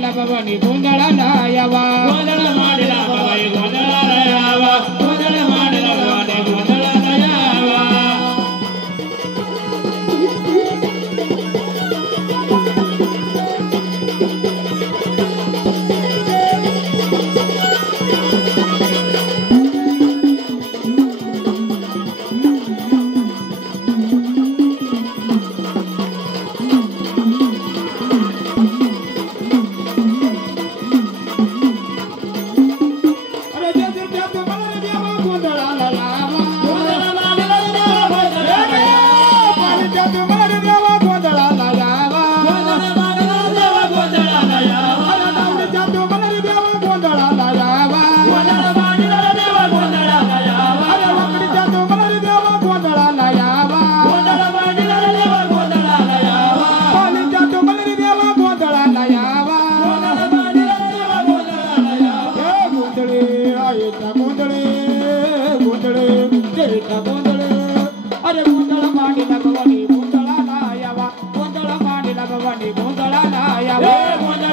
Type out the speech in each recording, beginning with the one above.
ಮಾಡಿಲ್ಲ ಭವಾನಿ ಗೊಂದಳ ನಾಯವ ಗೊಂದಳ ಮಾಡಿಲ್ಲ ಭವಾನಿ ಗೊಂದಳ ನಾಯವ ಗೊಂದಳ ಮಾಡಿಲ್ಲ ಭವಾನಿ ಗೊಂದಳ ನಾಯವ ಗೊಂದಳ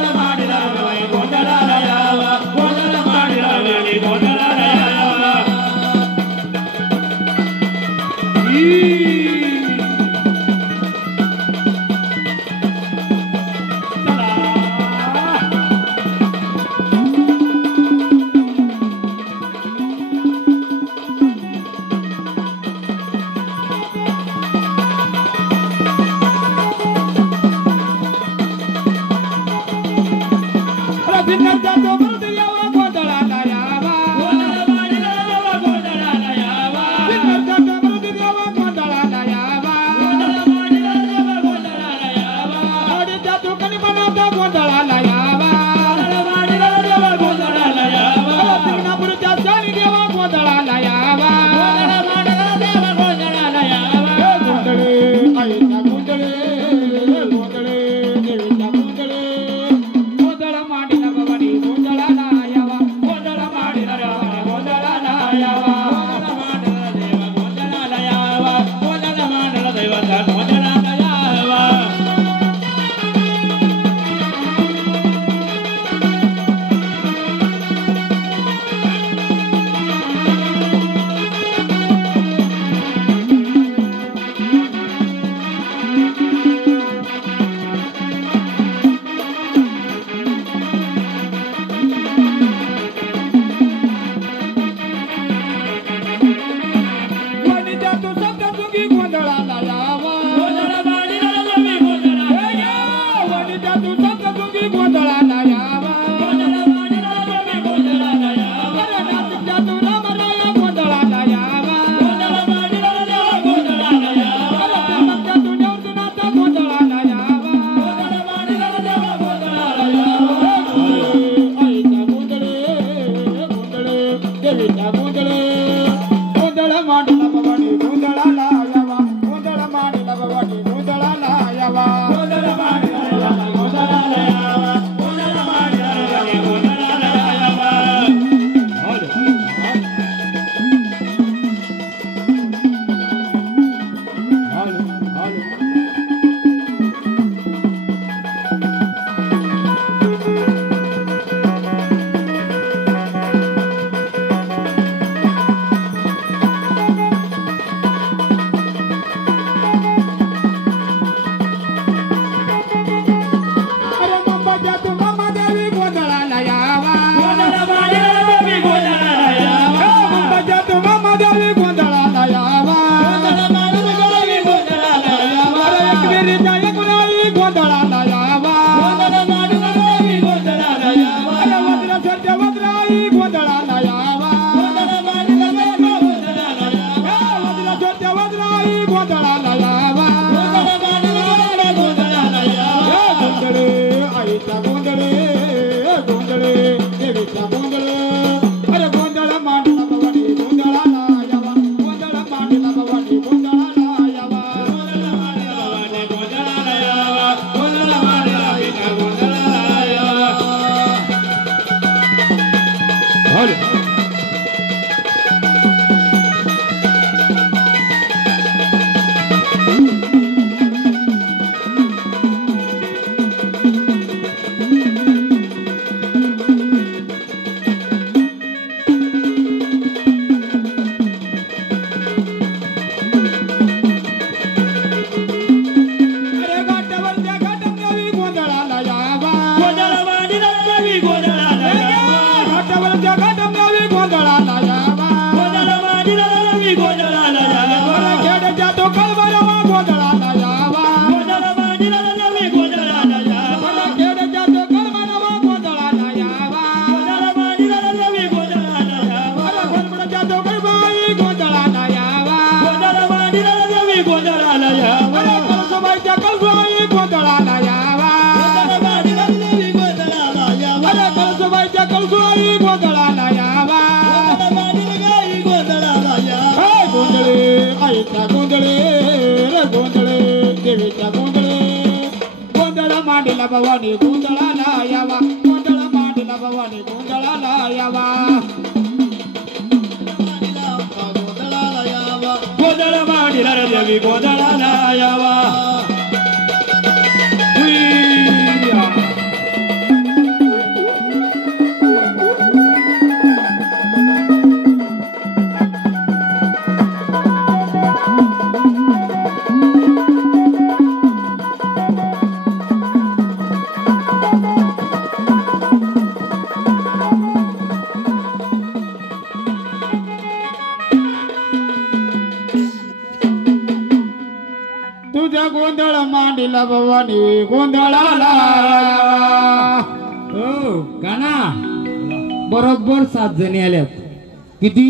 देवीच्या गोंधळे रे गोंधळे देवीच्या गोंधळे गोंधळ मांडीला भवानी गोंधळाला यावा गोंधळ मांडीला भवानी गोंधळाला यावा गोंधळ मांडीला रे देवी गोंधळाला यावा तुझा गोंधळ मांडीला भवानी गोंधळाला हो गाना बरोबर 7 जणी आल्यात किती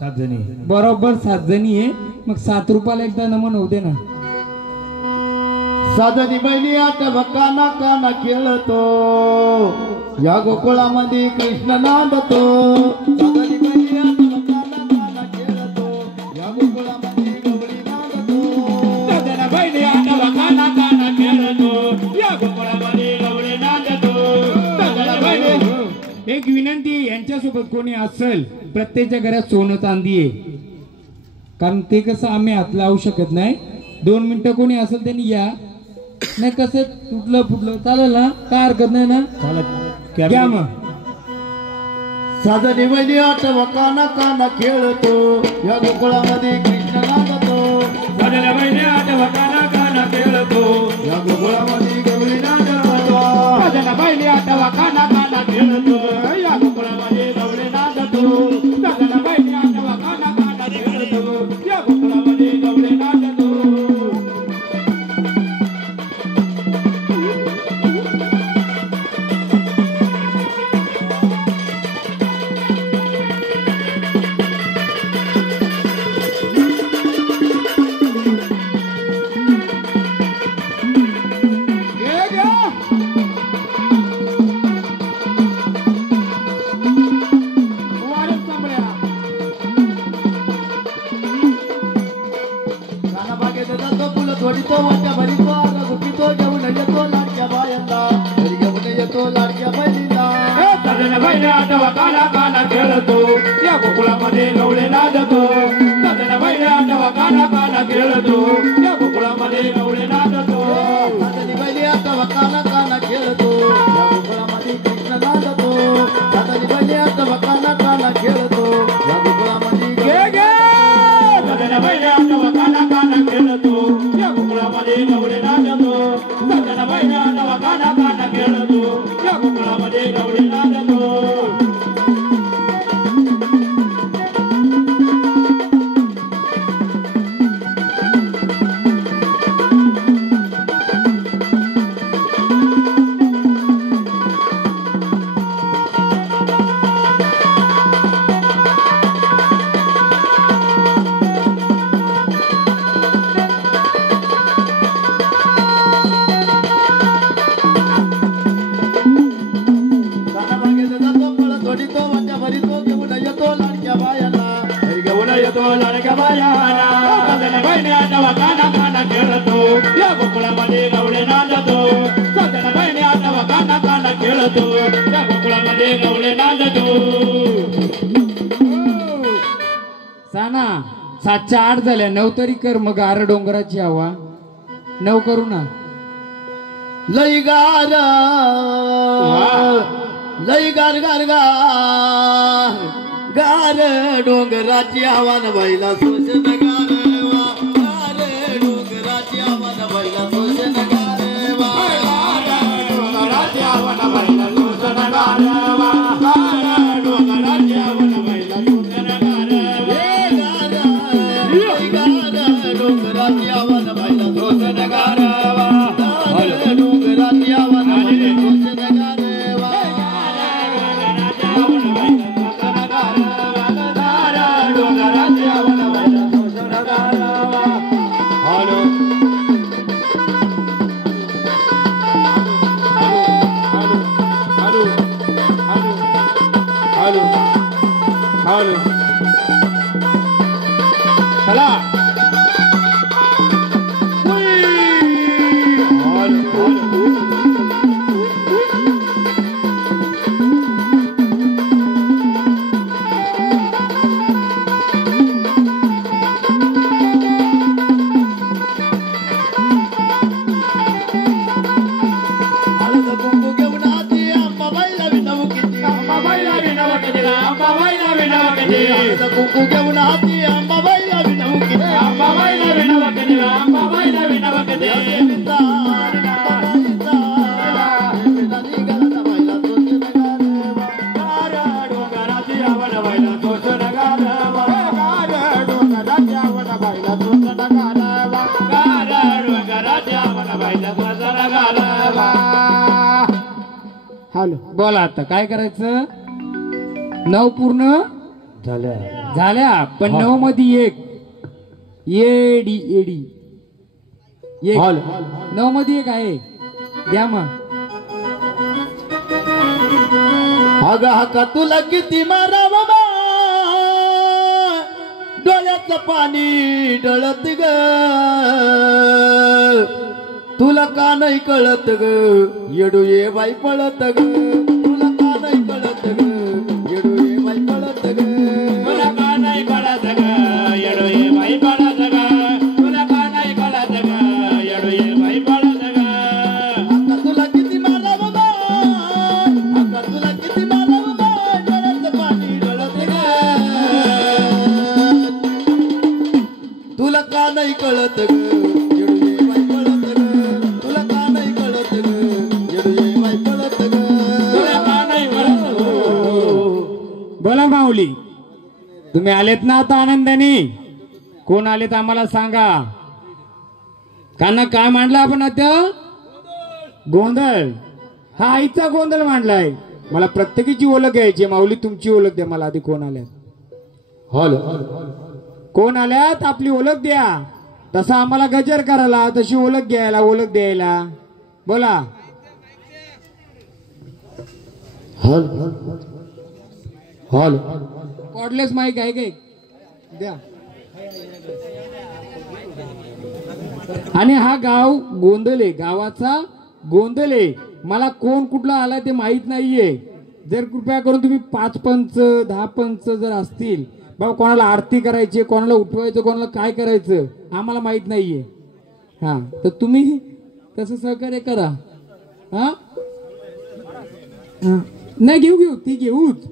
7 जणी बरोबर 7 जणी आहे मग 7 रुपयाला एकदा नमन होऊ दे ना 7 जणी बहिणी आता काना काना खेळतो या गोकुळामध्ये कृष्ण नांदतो 7 जणी बहिणी आता काना काना खेळतो या गोकुळामध्ये गवळी नांदतो 7 जणी बहिणी आता काना काना खेळतो या गोकुळामध्ये गवळी नांदतो 7 जणी बहिणी एक विनंती यांच्यासोबत कोणी असेल प्रत्येकच्या घरात सोनं चांदी आहे कारण ते कसं आम्ही हात लावू शकत नाही 2 मिनिटं कोणी असेल त्यांनी या नाही कसं तुटलं फुटलं चालेल ना काय हरकत नाही ना घ्या मग 7 जणी बहिणी आता काना काना खेळतो या गोकुळामध्ये कृष्ण नांदतो 7 जणी बहिणी आता काना काना खेळतो या गोकुळामध्ये गवळी नांदतो 7 जणी बहिणी आता काना काना खेळतो या गोकुळामध्ये गवळी नांदतो 7 जणी बहिणी आता काना काना खेळतो या गोकुळामध्ये गवळी नांदतो थोडीतो वाट्या भरीतो आगा गुपितो घेऊन येतो लाडक्या बायांना घरी घेऊन येतो लाडक्या बहिणीला 7 जणी बहिणी आठवा काना काना खेळतो या गोकुळामध्ये गवळे नांदतो 7 जणी बहिणी आठवा काना काना खेळतो या गोकुळामध्ये गवळे नांदतो 7 जणी बहिणी आठवा काना काना खेळतो या गोकुळामध्ये कृष्ण नांदतो 7 जणी बहिणी आठवा काना काना खेळतो या गोकुळामध्ये 7 जणी बहिणी आठवा काना काना खेळतो या गोकुळामध्ये गवळे नांदतो 7 जणी बहिणी आठवा काना काना खेळतो या गोकुळामध्ये गवळे नांदतो लाडक्या बायांना 7 जणी बहिणी आठवा काना काना खेळतो या गोकुळामध्ये गवळे नांदतो 7 जणी बहिणी आठवा काना काना खेळतो या गोकुळामध्ये गवळे नांदतो साना 7च्या 8 झाल्या 9 तरी कर मग आर डोंगराची हवा 9 करू ना लई गार गार गार डोंगराची आवाज बैला सोशन गार डोंगराची आवाज बैला सोशन गार डोंगराची आवाज बैला सोशन गार डोंगराची आवाज बैला सोशन गार डोंगराची आवाज बैला सोशन गार डोंगराची आवाज बैला सोशन गार डोंगराची आवाज बैला विनवकू घेऊन हाती अंबाबाईला विनवके अंबाबाईला विनवके दे अंबाबाईला विनवके दे हॅलो बोला आता काय करायचं 9 पूर्ण झाल्या पण 9 मध्ये एक एडी एडी एक 9 मध्ये एक आहे द्या मग अग हका तुला किती माराव डोळ्यातलं पाणी डळत ग तुला का नाही कळत ग येडू ये बाई पळत ग तुला का नाही कळत ग येडू ये बाई पळत ग तुला का नाही कळत ग येडू ये बाई पळत ग तुला का नाही कळत ग येडू ये बाई पळत ग अक्का तुला किती माराव अक्का तुला किती माराव डोळ्यातलं पाणी डळत ग तुला का नाही कळत ग येडू ये बाई पळत ग तुला का नाही कळत ग येडू ये बाई पळत ग तुला का नाही कळत ग बोला माऊली तुम्ही आलेत ना आता आनंदाने कोण आलेत आम्हाला सांगा काना काय मांडला आपण आता गोंधळ हा आईचा गोंधळ मांडलाय मला प्रत्येकीची ओळख घ्यायची माऊली तुमची ओळख द्या मला आधी कोण आल्यात हॉल कोण आल्यात आपली ओळख द्या तसा आम्हाला गजर करायला तशी ओळख घ्यायला ओळख द्यायला बोला हॉल हॉल कॉर्डलेस माईक आहे काय द्या आणि हा गाव गोंधळे गावाचा गोंधळे मला कोण कुठला आलाय ते माहित नाहीये जर कृपया करून तुम्ही 5 पंच 10 पंच जर असतील बाबा कोणाला आरती करायची कोणाला उठवायचं कोणाला काय करायचं आम्हाला माहित नाहीये हा तर तुम्ही तसं सहकार्य करा हा नाही घेऊ ती घेऊच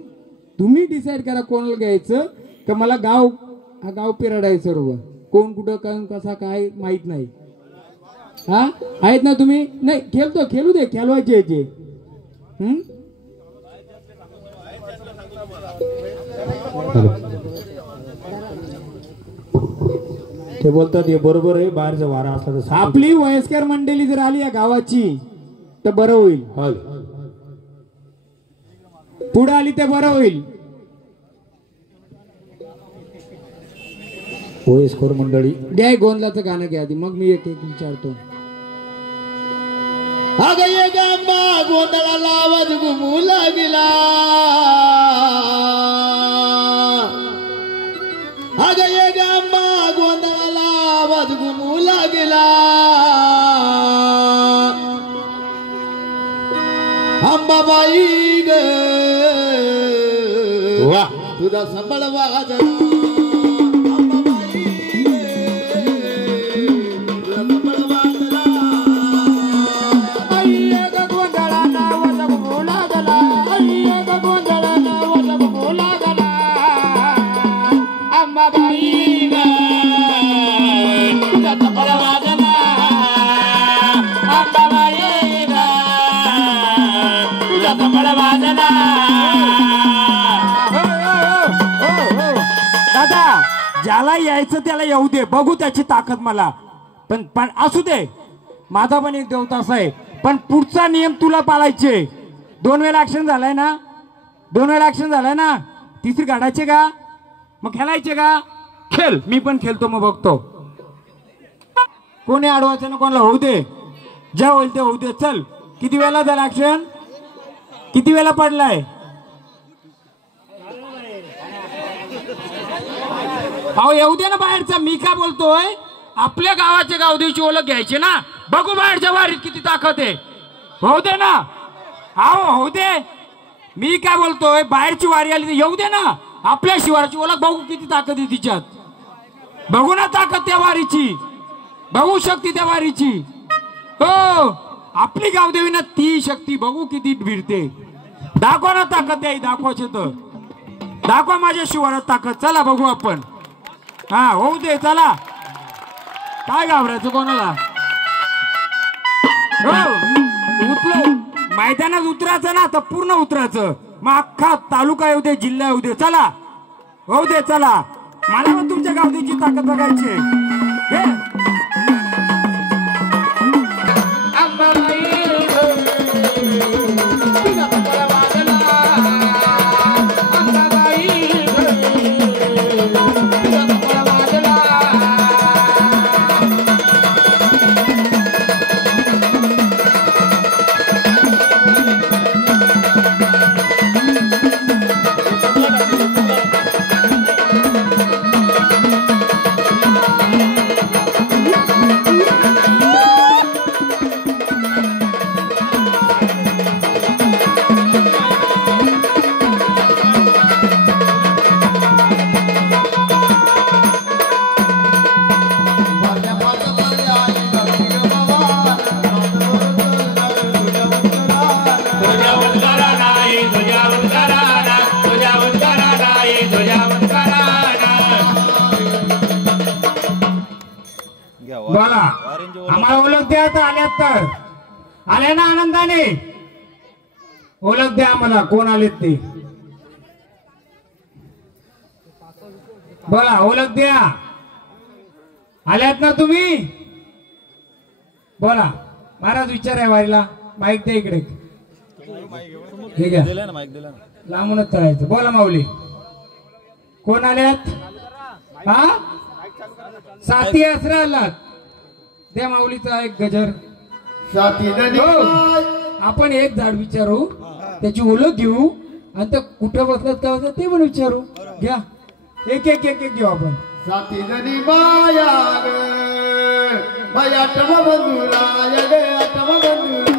तुम्ही डिसाईड करा कोणाला घ्यायचं का मला हा गाव पिरडाय सर्व कोण कुठं कसा काय माहित नाही हा आहेत ना तुम्ही नाही खेळू दे खेळवायचे याचे ते बोलतात हे बरोबर आहे बाहेरचा वारा असला तर आपली वयस्कर मंडळी जर आली या गावाची तर बरं होईल पुढे आली तर बरं होईल वयस्कर मंडळी द्या गोंधळाचं गाणं घ्या आधी मग मी एक विचारतो अग ये गांबा गोंधळाला आवाज घुमू लागला अग ये गांबा गोंधळाला आवाज घुमू लागला अंबाबाई ग तुझा संबळ वाजला दादा ज्याला यायचं त्याला येऊ दे बघू त्याची ताकद मला पण असू दे माझा पण एक देवतास आहे पण पुढचा नियम तुला पाळायचे 2 वेळा ऍक्शन झालाय ना 2 वेळा ऍक्शन झालाय ना तिसरी काढायचे का मग खेळायचे का खेळ मी पण खेळतो मग बघतो कोणी अडवायचं ना कोणाला होऊ दे ज्या होईल ते होऊ दे चल किती वेळा झाला ऍक्शन किती वेळा पडलाय अहो येऊ दे ना बाहेरचा मी काय बोलतोय आपल्या गावाच्या गावदेवीची ओळख घ्यायची ना बघू बाहेरच्या वारीत किती ताकद आहे होऊ दे ना अहो होऊ दे मी काय बोलतोय बाहेरची वारी आली तर येऊ दे ना आपल्या शिवाराची ओळख बघू किती ताकद आहे तिच्यात बघू ना ताकद त्या वारीची बघू शक्ती त्या वारीची हो आपली गावदेवी ना ती शक्ती बघू किती भिडते दाखवा ना ताकद द्याई दाखवायचे तर दाखवा माझ्या शिवारात ताकद. चला बघू आपण. हा होऊ दे चला. काय घाबरायचं कोणाला. हो उतलो मैदानात उतरायचं ना तर पूर्ण उतरायचं. मग अख्खा तालुका येऊ दे जिल्हा येऊ दे. चला होऊ दे चला. मला पण तुमच्या गावडीची ताकद बघायची. बोला आम्हाला ओळख द्या. आता आल्यात तर आले ना आनंदाने. ओळख द्या आम्हाला कोण आलेत ते. बोला ओळख द्या. आल्यात ना तुम्ही. बोला महाराज विचार आहे वारीला. माईक द्या इकडे. हे घ्या लांबूनच करायचं. बोला माऊली कोण आल्यात. हा साथी आसरा आलात. त्या माऊलीचा एक गजर. आपण एक झाड विचारू त्याची ओळख घेऊ आणि त्या कुठं बसलात का बसलात ते पण विचारू. घ्या एक एक एक एक घेऊ आपण. साथी जनी माया माया तम बंधुराय गे तम बंधुराय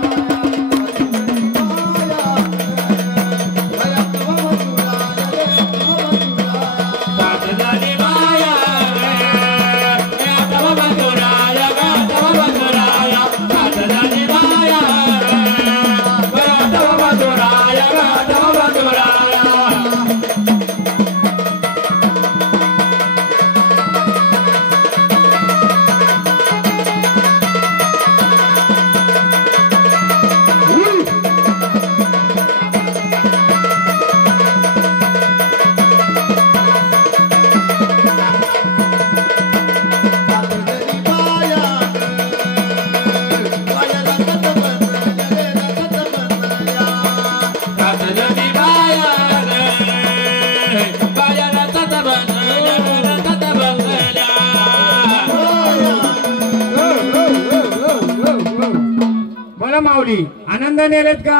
माऊली आनंदाने आलेत का.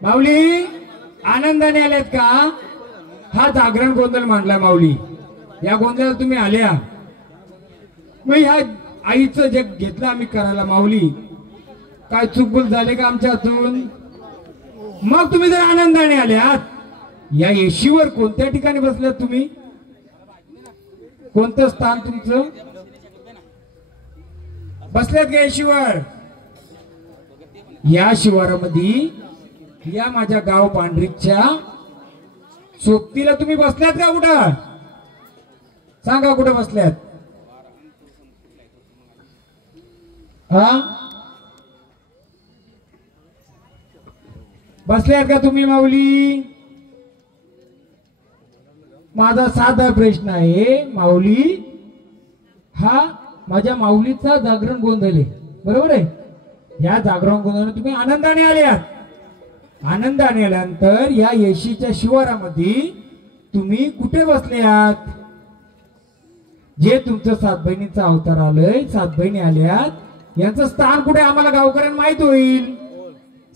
माऊली आनंदाने आलेत का. हा जागरण गोंधळ मांडला माऊली. या गोंधळात तुम्ही आल्या. मग ह्या आईचं जे घेतलं आम्ही करायला माऊली काय चुकबुल झाले का आमच्या हातून. मग तुम्ही जर आनंदाने आल्यात या येशीवर कोणत्या ठिकाणी बसल्यात तुम्ही. कोणतं स्थान तुमचं बसल्यात का येशीवर. या शिवारामध्ये या माझ्या गाव पांढरीच्या सोबतीला तुम्ही बसल्यात का. कुठं सांगा कुठं बसल्यात. हा बसल्यात का तुम्ही माऊली. माझा साधा प्रश्न आहे माऊली. हा माझ्या माऊलीचा जागरण गोंधळ आहे बरोबर आहे. या जागरण गोंधळाने तुम्ही आनंदाने आल्यात. आनंदाने आल्यानंतर या येशीच्या शिवारामध्ये तुम्ही कुठे बसल्यात. जे तुमचं सात बहिणीचा अवतार आलंय सात बहिणी आल्यात यांचं स्थान कुठे आम्हाला गावकऱ्यांना माहित होईल.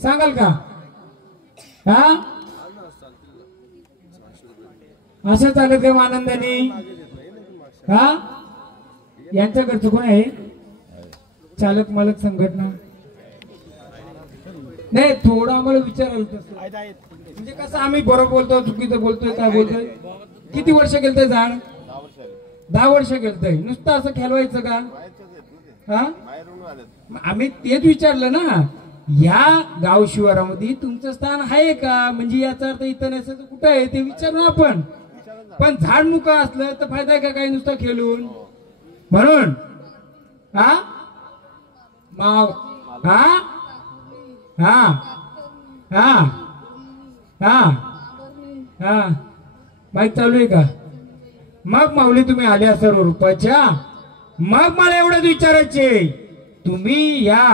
सांगाल का. हा असं चालत का आनंदाने. हा यांच्याकडचं कोण आहे चालक मालक संघटना. नाही थोडं आम्हाला विचारायला तसं म्हणजे कसं आम्ही बरोबर बोलतो चुकीचं बोलतोय काय बोलतोय. किती वर्ष गेलतंय झाड. 10 वर्ष गेलतंय. नुसतं असं खेळवायचं का. हा आम्ही तेच विचारलं ना. या गाव शिवारामध्ये तुमचं स्थान आहे का? म्हणजे याचा अर्थ इथं नसेल तर कुठं आहे ते विचारू आपण. पण झाड मुका असलं तर फायदा आहे का काही नुसतं खेळून? म्हणून हा हा हा हा हा हा माईक चालू आहे का? मग माऊली तुम्ही आल्या सर्व रूपाच्या. मग मला एवढंच विचारायचे, तुम्ही या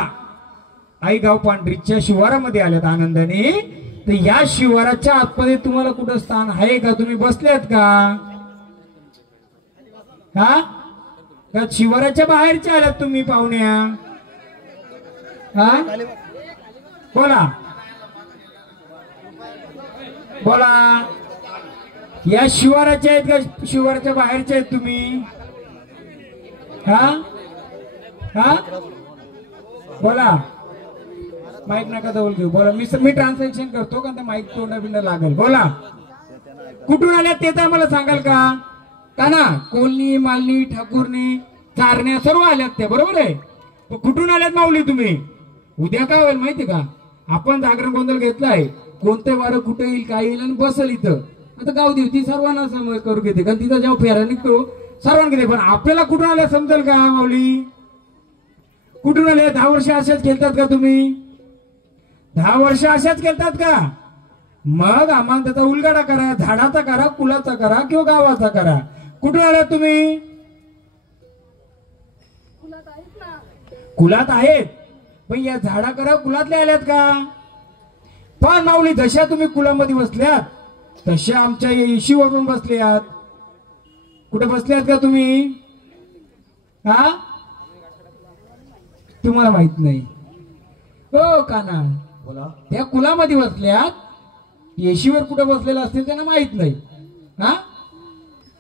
आईगाव पांढरीच्या शिवारामध्ये आल्यात आनंदाने, तर या शिवाराच्या आतमध्ये तुम्हाला कुठं स्थान आहे का? तुम्ही बसलेत का? हा का शिवाराच्या बाहेरच्या आल्यात तुम्ही पाहुण्या? हा बोला बोला. या शिवाराच्या आहेत का शिवाराच्या बाहेरच्या आहेत तुम्ही? हा हा बोला. माईक नका जवळ घेऊ. बोला. मी ट्रान्सलेशन करतो का माईक तोंडा बिंडा लागेल. बोला. कुठून आल्यात ते तर मला सांगाल का? का ना कोल्ही मालनी ठाकूरनी चारण्या सर्व आल्यात त्या, बरोबर आहे. कुठून आल्यात माऊली तुम्ही? उद्या काय होईल माहिती का? आपण जागरण गोंधळ घेतलाय, कोणते वारं कुठे येईल काय येईल आणि बसल इथं. आता गाव देवती सर्वांना समज करू घेते, कारण तिथं जेव्हा फेरा निघतो सर्वांना घेते. पण आपल्याला कुठून आल्या समजेल का माऊली? कुठून आले? 10 वर्ष अशाच खेळतात का तुम्ही? 10 वर्ष अशाच खेळतात का? मग आम्हाला त्याचा उलगाडा करा, झाडाचा करा, कुलाचा करा किंवा गावाचा करा. कुठून आलात तुम्ही? कुलात आहेत. पण या झाडा करा कुलातले आल्यात का? पण माऊली जशा तुम्ही कुलामध्ये बसल्यात तशा आमच्या येशीवरून बसल्यात. कुठे बसल्यात का तुम्ही? हा तुम्हाला माहित नाही हो का ना? त्या कुलामध्ये बसल्यात, येशीवर कुठे बसलेला असतील त्यांना माहित नाही. हा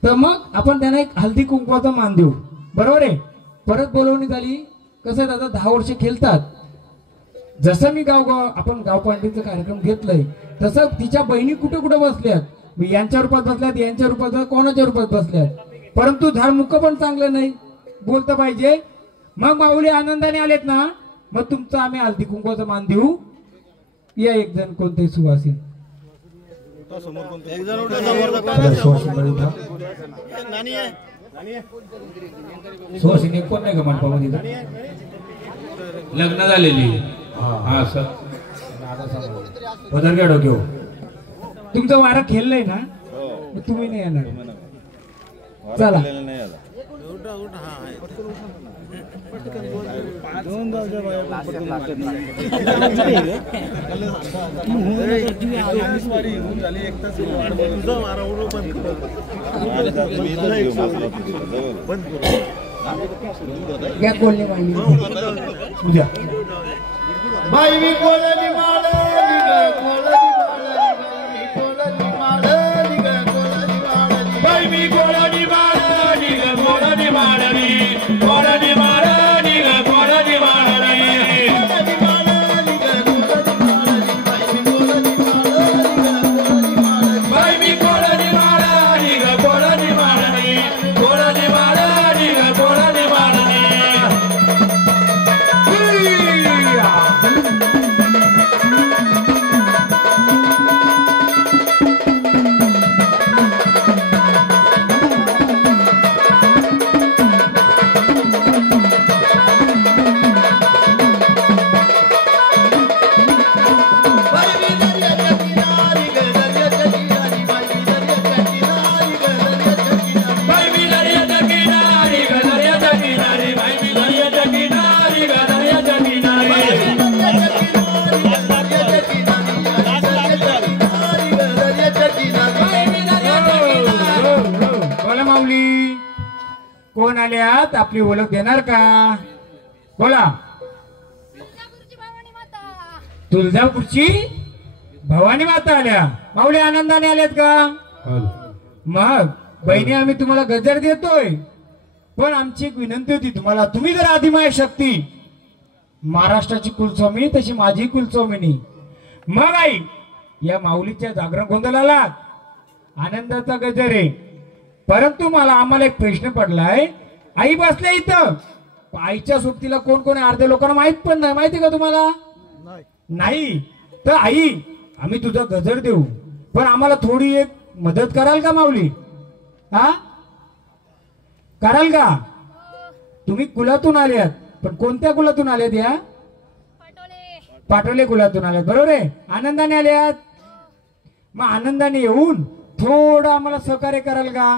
तर मग आपण त्यांना एक हल्दी कुंकवाचा मान देऊ, बरोबर आहे. परत बोलवणी झाली. कसं आहे दादा, 10 वर्ष खेळतात. जसं मी आपण गाव पांढरीचा कार्यक्रम घेतलाय तसं तिच्या बहिणी कुठे कुठे बसल्यात, यांच्या रूपात बसल्यात, यांच्या रूपात बसल्यात, कोणाच्या रूपात बसल्यात. परंतु झाड मुख पण चांगलं नाही, बोलतं पाहिजे. मग माऊली आनंदाने आलेत ना, मग तुमचा आम्ही हल्दी कुंकवाचा मान देऊ. या एक जण कोणते सुवासिन सुवासिनी कोण नाही का मंडपामध्ये? लग्न झालेली. हा सर पदर घ्या डोक्यो. तुमचं वारा खेळलंय ना, तुम्ही नाही येणार. चला या कोल्हे बाई उद्या बाई मी कोळणी माळली ग, कोळणी माळली, कोळणी माळली ग, कोळणी माळली. बाई मी कोळणी माळली ग, कोळणी माळली, कोळणी माळली ग, कोळणी माळली. कोळणी माळली ग, कोळणी माळली, बाई मी कोळणी माळली. बाई मी कोळणी माळली ग, कोळणी माळली, कोळणी माळली ग, कोळणी माळली. कोण आल्यात? आपली ओळख देणार का? बोला. तुळजापूरची भवानी माता आल्या. माऊली आनंदाने आल्यात का? मग बहिणी आम्ही तुम्हाला गजर देतोय, पण आमची एक विनंती होती तुम्हाला. तुम्ही जर आदिमाय शक्ती महाराष्ट्राची कुलस्वामी तशी माझी कुलस्वामिनी. मग आई या माऊलीच्या जागरण गोंधळाला आनंदाचा गजर आहे. परंतु आम्हाला एक प्रश्न पडलाय. आई बसल्या इथं, आईच्या सोबतीला कोण कोण आहे अर्ध्या लोकांना माहित पण नाही. माहिती का तुम्हाला? नाही तर आई आम्ही तुझा गजर देऊ, पण आम्हाला थोडी एक मदत कराल का माऊली? हा कराल का? तुम्ही कुलातून आल्यात, पण कोणत्या कुलातून आल्यात? या पाटोले कुलातून आल्यात, बरोबर आहे. आनंदाने आल्यात. मग आनंदाने येऊन थोडं आम्हाला सहकार्य कराल का?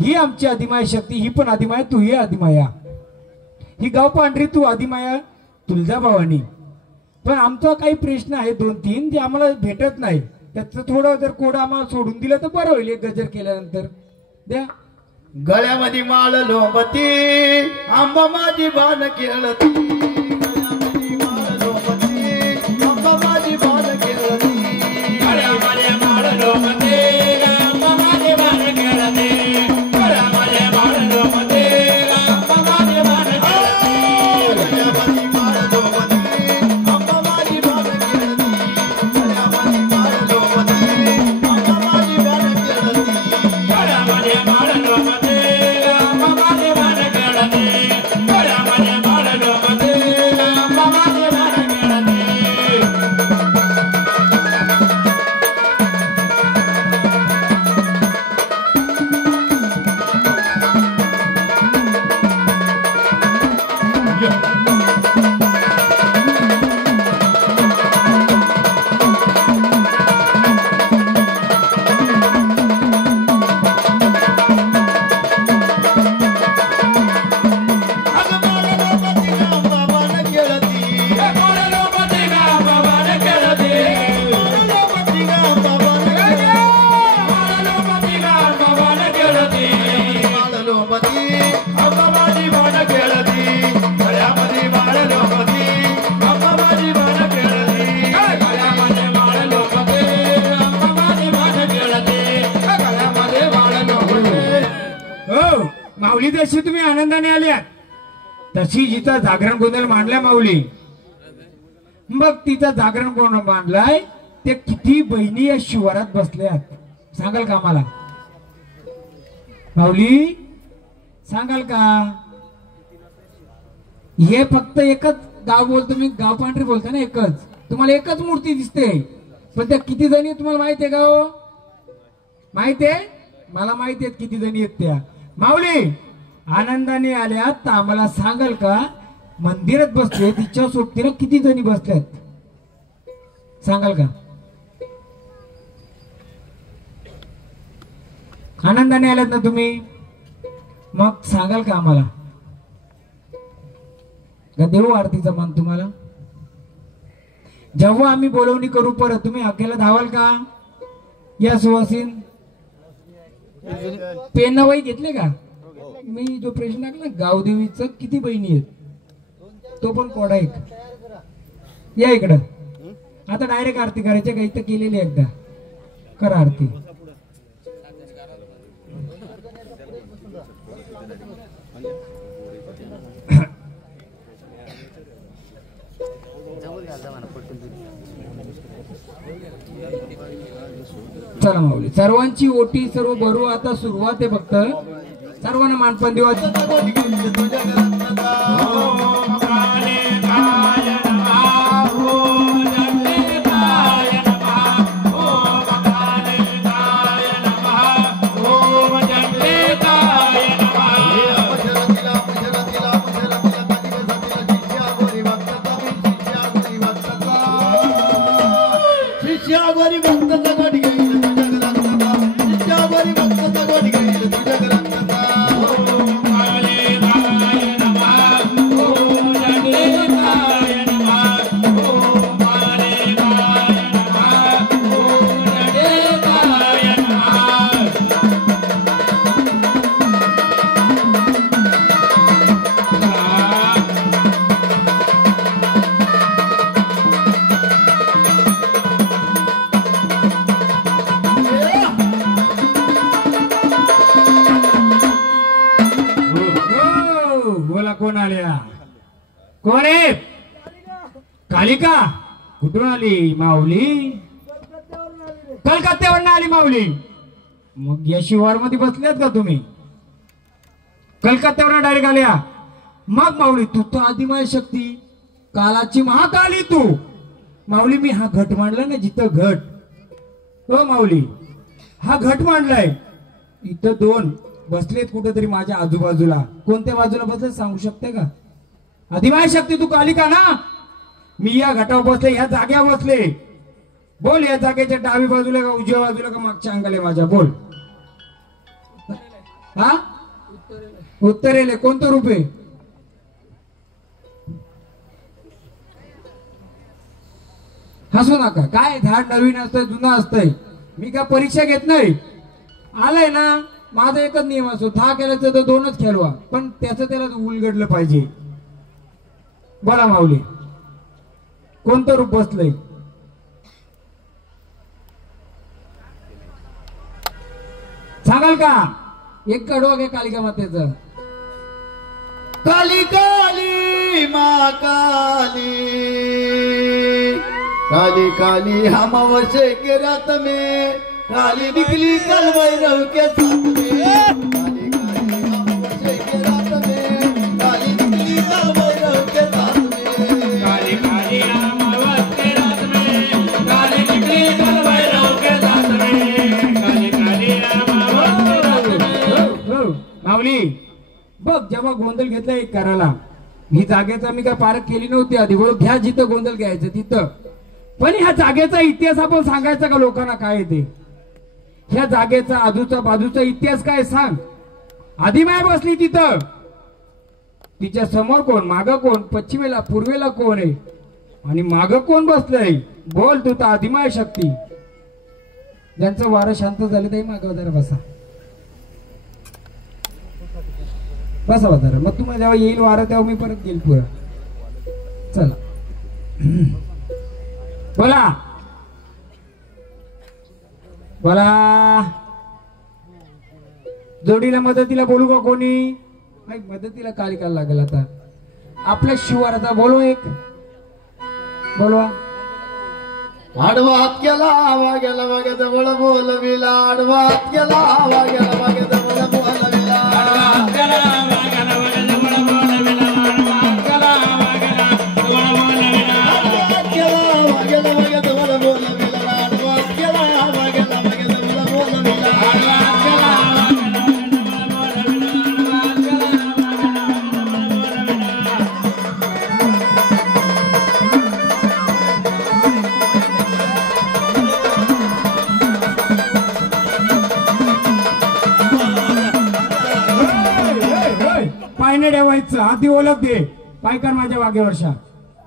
ही आमची आदिमाय शक्ती, ही पण आदिमाय, तू ही आदिमाया, ही गाव पांढरी, तू आदिमाया तुळजाभवानी. पण आमचा काही प्रश्न आहे 2-3 जे आम्हाला भेटत नाही. त्याचं थोडं जर कोड आम्हाला सोडून दिलं तर बरं होईल. एक गजर केल्यानंतर द्या. गळ्यामध्ये माळ लोंबती, आंबा माझी बाण खेळती. गळ्यामध्ये माळ लोंबती, आंबा माझी बाण खेळती. गळ्यामध्ये माळ लोंबते, आंबा माझी बाण खेळते. गळ्यामध्ये माळ लोंबते, आंबा माझी बाण खेळते. गळ्यामध्ये माळ लोंबती, आंबा माझी बाण खेळती. गळ्यामध्ये माळ लोंबती, आंबा माझी बाण खेळती. गळ्यामध्ये माळ लोंबते, आंबा माझी बाण खेळते. गळ्यामध्ये माळ लोंबते, आंबा माझी बाण खेळते. अगं माळ लोंबती, आंबा बाण खेळती. माळ लोंबते, आंबा बाण खेळते. माळ लोंबती, आंबा बाण खेळती. माळ लोंबते, आंबा बाण खेळते. माळ लोंबती, आंबा माझी बाण खेळते. गळ्यामध्ये माळ लोंबते, आंबा माझी बाण खेळते. गळ्यामध्ये माळ लोंबते, आंबा माझी बाण खेळते. गळ्यामध्ये माळ लोंबते. हो माऊली, तशी तुम्ही आनंदाने आल्यात, तशी जिचा जागरण गोंधळ मांडलाय माऊली, मग तिचा जागरण कोण मांडलाय ते किती बहिणी या शिवारात बसल्यात सांगाल का आम्हाला? माऊली सांगाल का? हे फक्त एकच गाव बोलतो मी, गाव पांढरी बोलतो ना, एकच तुम्हाला एकच मूर्ती दिसते, पण त्या किती जणी तुम्हाला माहिती आहे का? हो माहिती आहे, मला माहिती आहेत किती जणी आहेत त्या. माऊली आनंदाने आल्यात तर आम्हाला सांगाल का? मंदिरात बसले तिच्या सोबतीला किती जणी बसल्यात सांगाल का? आनंदाने आल्यात ना तुम्ही, मग सांगाल का आम्हाला? का देऊ आरतीचा मान तुम्हाला? जेव्हा आम्ही बोलवणी करू परत तुम्ही अकेला धावाल का? या सुवासीन पेन वही घेतले का? मी जो प्रश्न टाकला गावदेवीचं किती बहिणी आहेत तो पण कोडा एक. या इकडं आता डायरेक्ट आरती करायची, काही तर केलेली एकदा करा आरती. चला माऊली, सर्वांची ओटी सर्व भरू. आता सुरुवात आहे, फक्त सर्वांना मानपण देऊ. शिष्यावरी भक्ताचा गट घेईल तुझ्या ग्रंथाचा. शिष्यावरी भक्ताचा गट घेईल तुझ्या ग्रंथाचा. बोला कोण आल्या? कोण आहे? कालिका कुठून आली माऊली? कलकत्त्यावरून आली माऊली. मग या शिवार मध्ये बसल्यात का तुम्ही? कलकत्त्यावरून डायरेक्ट आल्या. मग माऊली तू तर आदिमाय शक्ती, कालाची महाकाली तू. माऊली मी हा घट मांडला ना जिथं घट, हो माऊली हा घट मांडलाय, इथं दोन बसलेत कुठेतरी माझ्या आजूबाजूला. कोणत्या बाजूला बसले सांगू शकते का? अधिमाय शक्ती तू कालिका ना. मी या घटावर बसले, ह्या जाग्यावर बसले. बोल या जागेच्या डावी बाजूला का उजव्या बाजूला का मागच्या अंगाले माझ्या? बोल. हा उत्तरेले कोणतं रूप आहे? हसू नका. काय झाड नवीन असतंय जुनं असतंय. मी काय परीक्षा घेत नाही. आलंय ना माझा एकच नियम असतो, दहा केल्याचं तर दोनच खेळवा, पण त्याचं त्याला उलगडलं पाहिजे. बोला माऊली कोणतं रूप बसलंय? सांगाल का? एक कडवा घे कालिका मातेचं. काली काली माँ काली, काली काली हम अवश्य के रात में, काली निकली कल भैरव के साथ में। काली काली हम अवश्य के रात में, काली निकली कल भैरव के साथ में। काली काली अमावस के रात में, काली निकली कल भैरव के साथ में। काली काली अमावस के रात में। माऊली बघ, जेव्हा गोंधळ घेतला एक करायला, ही जागेचा मी काय पारख केली नव्हती आधी. बोल घ्या जिथं गोंधळ घ्यायचं तिथं. पण ह्या जागेचा इतिहास आपण सांगायचा का लोकांना? काय ते ह्या जागेचा आजूचा बाजूचा इतिहास काय सांग. आदिमाय बसली तिथं, तिच्या समोर कोण, माग कोण, पश्चिमेला पूर्वेला कोण आहे आणि माग कोण बसलंय? बोल तू तर आदिमाय शक्ती. ज्यांचं वारं शांत झालं ते माग जरा बसा, बसा जरा. मग तुम्हाला जेव्हा येईल वारं तेव्हा मी परत येईल पुरा. चला बोला बोला. जोडीला मदतीला बोलू का कोणी? मदतीला कालिकाला लागेल आता. आपल्या शिवाराचा बोलवा एक, बोलवा. आडवा हात केला हवा गेला मागे जवळ बोलविला, आडवा हात केला हवा गेला मागे जवळ बोलविला, पायने ठेवायचं. आधी ओळख दे. पायकार माझ्या वागेवर्षा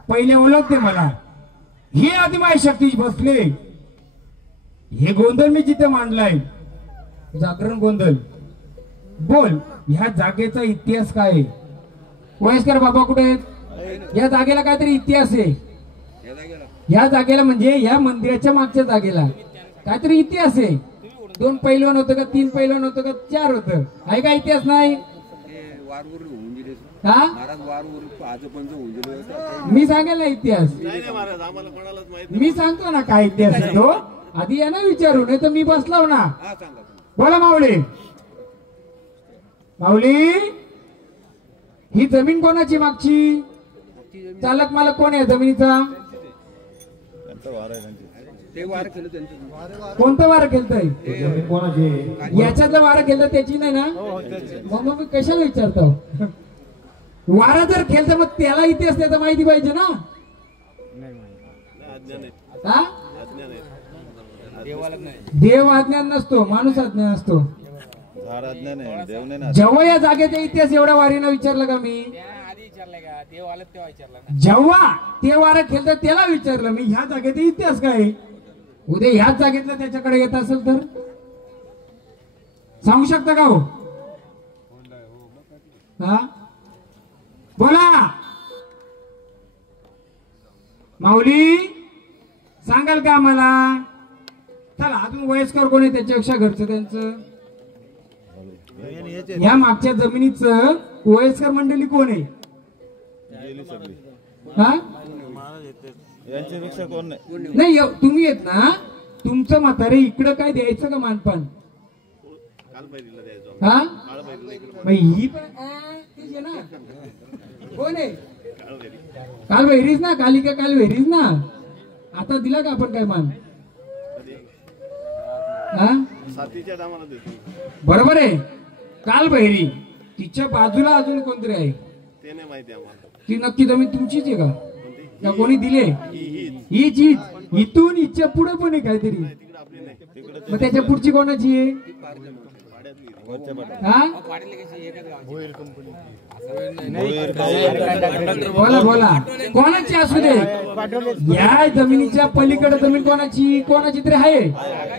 पहिले ओळख दे मला. हे आदिमाय शक्ती बसले. हे गोंधळ मी जिथे मांडलाय, जागरण गोंधळ. बोल ह्या जागेचा इतिहास काय आहे? वयस्कर बाबा कुठे आहेत? या जागेला काहीतरी इतिहास आहे. या जागेला म्हणजे या मंदिराच्या मागच्या जागेला काहीतरी इतिहास आहे. 2 पैलवान होतं का 3 पैलवान होतं का 4 होतं? आहे का इतिहास? नाही. हा मी सांगेल ना इतिहास. मी सांगतो ना काय इतिहास आहे तो. आधी या ना विचारू, नाही तर मी बसलाव ना. बोला माऊली. माऊली ही जमीन कोणाची मागची? चालक मालक कोण आहे जमिनीचा? कोणतं वारं केलतय? याच्यातलं वारं केलं त्याची नाही ना? मग मी कशाला विचारतो? वारा जर खेळत मग त्याला इतिहास त्याचा माहिती पाहिजे ना. हा देव अज्ञान नसतो, माणूस अज्ञान असतो. जेव्हा या जागेचा इतिहास एवढ्या वारीनं विचारलं का मी? जेव्हा ते वारं खेळतं त्याला विचारलं मी, ह्या जागेचा इतिहास काय? उद्या ह्याच जागेतलं त्याच्याकडे येत असेल तर सांगू शकता का हो? हा बोला माऊली, सांगाल का मला? चला अजून वयस्कर कोणी त्याच्यापेक्षा घरचं त्यांचं या मागच्या जमिनीचं वयस्कर मंडळी कोण आहे? हा यांच्यापेक्षा कोण नाही. तुम्ही येत ना, तुमचं म्हातारे इकडं काय द्यायचं का मानपान? हा ही पण ना कोण आहे? काल वैरीच ना, कालिका काल वैरीच ना. आता दिला का आपण काय मान? हा बरोबर आहे. काल बहिरी तिच्या बाजूला अजून कोणतरी आहे ते नाही माहिती आम्हाला. ती नक्की जमीन तुमचीच आहे का? का कोणी दिले? हीच इथून इच्छा पुढे पण आहे काहीतरी. मग त्याच्या पुढची कोणाची आहे? हा बोला बोला, कोणाची असू दे. या जमिनीच्या पलीकडे जमीन कोणाची कोणाची तरी आहे.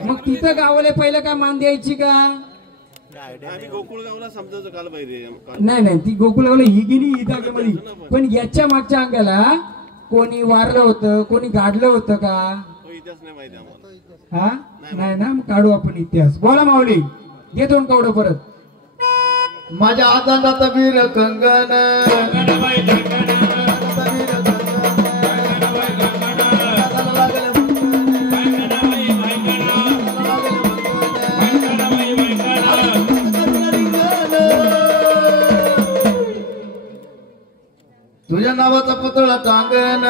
मग तिथं गावाला पहिलं काय मान द्यायची का? गोकुळगावला समजायचं काल पाहिजे. नाही नाही, ती गोकुळगावला ही गेली ही जागेमध्ये. पण याच्या मागच्या अंगाला कोणी वारलं होतं, कोणी गाडलं होतं का? इतिहास नाही माहिती आम्हाला. हा नाही ना, मग काढू आपण इतिहास. बोला माऊली, घे दोन कवडं परत. माझ्या हातात वीर कंगन तुझ्या नावाचा पुतळा टांगन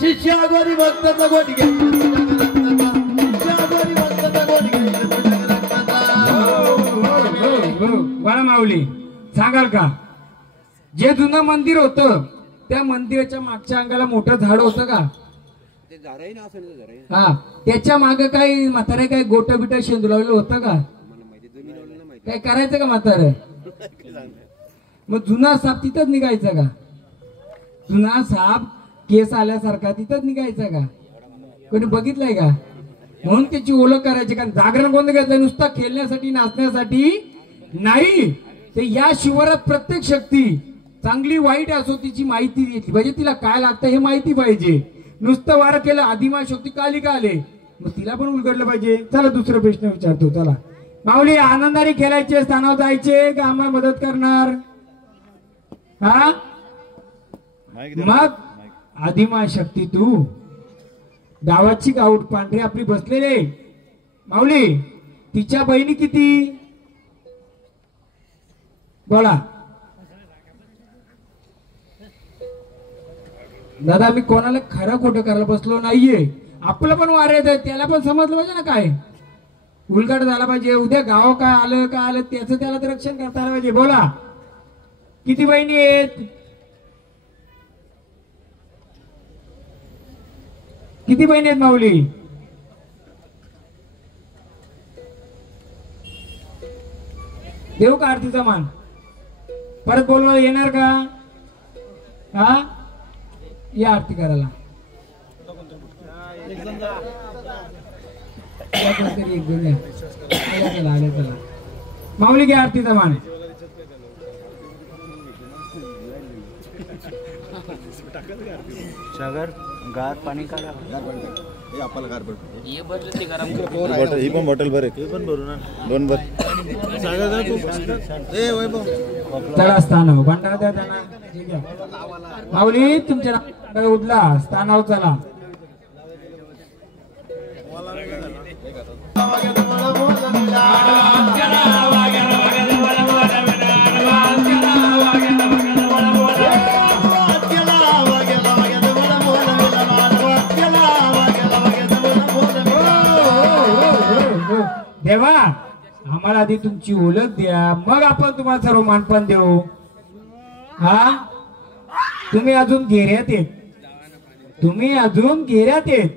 शिष्या गोरी भक्ताचा गोटी घे. बाळा माऊली सांगाल का, जे जुनं मंदिर होतं त्या मंदिराच्या मागच्या अंगाला मोठं झाड होतं का? हा, त्याच्या मागे काही म्हातारे काय गोट बिट शेंदुलावलेलं होतं का? काय करायचं का म्हातारे? मग जुना साप तिथंच निघायचा का? जुना साप केस आल्यासारखा तिथंच निघायचा का? कोणी बघितलंय का? म्हणून त्याची ओळख करायची. कारण जागरण कोणतं घेतलं? नुसतं खेळण्यासाठी नाचण्यासाठी नाही. ते या शिवारात प्रत्येक शक्ती चांगली वाईट असो तिची माहिती घेतली पाहिजे. तिला काय लागतं हे माहिती पाहिजे. नुसतं वार केलं आदिमा शक्ती कालिका आले, मग तिला पण उलगडलं पाहिजे. चला दुसरा प्रश्न विचारतो. चला माऊली, आनंदाने खेळायचे, स्थानावर जायचे का आम्हाला मदत करणार? हा मग आदिमा शक्ती तू गावाची गाऊट पांढरी आपली बसलेले माऊली, तिच्या बहिणी किती? बोला दादा, मी कोणाला खरं खोटं करायला बसलो नाहीये. आपलं पण वारेत आहे, त्याला पण समजलं पाहिजे ना काय उलगड झाला पाहिजे. उद्या गाव काय आलं त्याचं त्याला तर रक्षण करता आलं पाहिजे. बोला किती बहिणी आहेत? किती बहिणी आहेत माऊली? देऊ का आरतीचा मान? परत बोलवायला येणार का? हा या आरती करायला. माऊली घ्या आरतीचा मान. सागर गार पाणी काढा. ही पण बॉटल भर आहे, पण भरू ना, दोन भर. चला स्थानाव भंडारा द्या त्यांना. माऊली तुमच्या उठला स्थानाव चला. देवा आम्हाला आधी तुमची ओळख द्या, मग आपण तुम्हाला सर्व मानपान देऊ. हा तुम्ही अजून घेऱ्यात येत,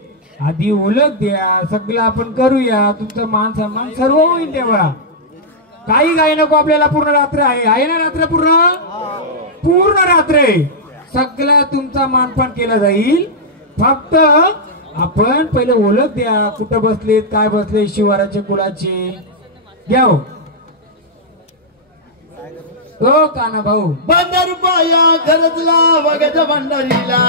आधी ओळख द्या, सगळं आपण करूया. तुमचं मान सन्मान सर्व होईल. तेव्हा काही काही नको आपल्याला. पूर्ण रात्र आहे ना, रात्र पूर्ण रात्र सगळं तुमचा मानपान केला जाईल. फक्त आपण पहिले ओळख द्या, कुठं बसलेत, काय बसले, शिवाराचे कुळाचे घ्या. हो काना भाऊ, बंदर रुपया गरजला वगैरे भंडारीला,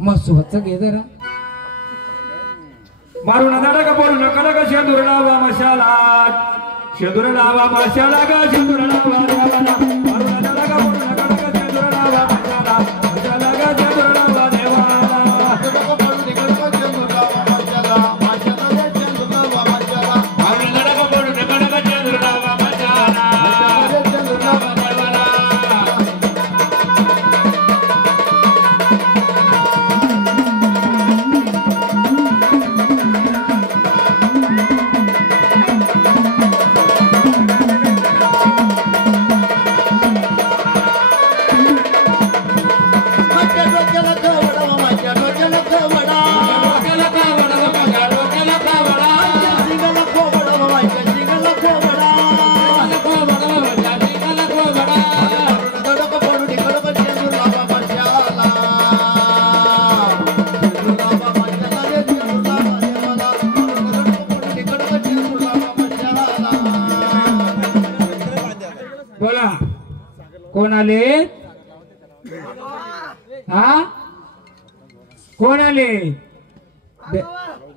मग स्वच्छ घे जरा. मारून नका का बोलू नका नका शेंदूर लावा मशालात शेंदूर लावा मशाला ग शेंदूर लावा देवाला मारून नका का बोलू नका नका शेंदूर लावा मशाला मशाला ग शेंदूर लावा देवाला मारून नका का बोलू नका नका शेंदूर लावा मशाला बोला कोण आले? हा कोण आले?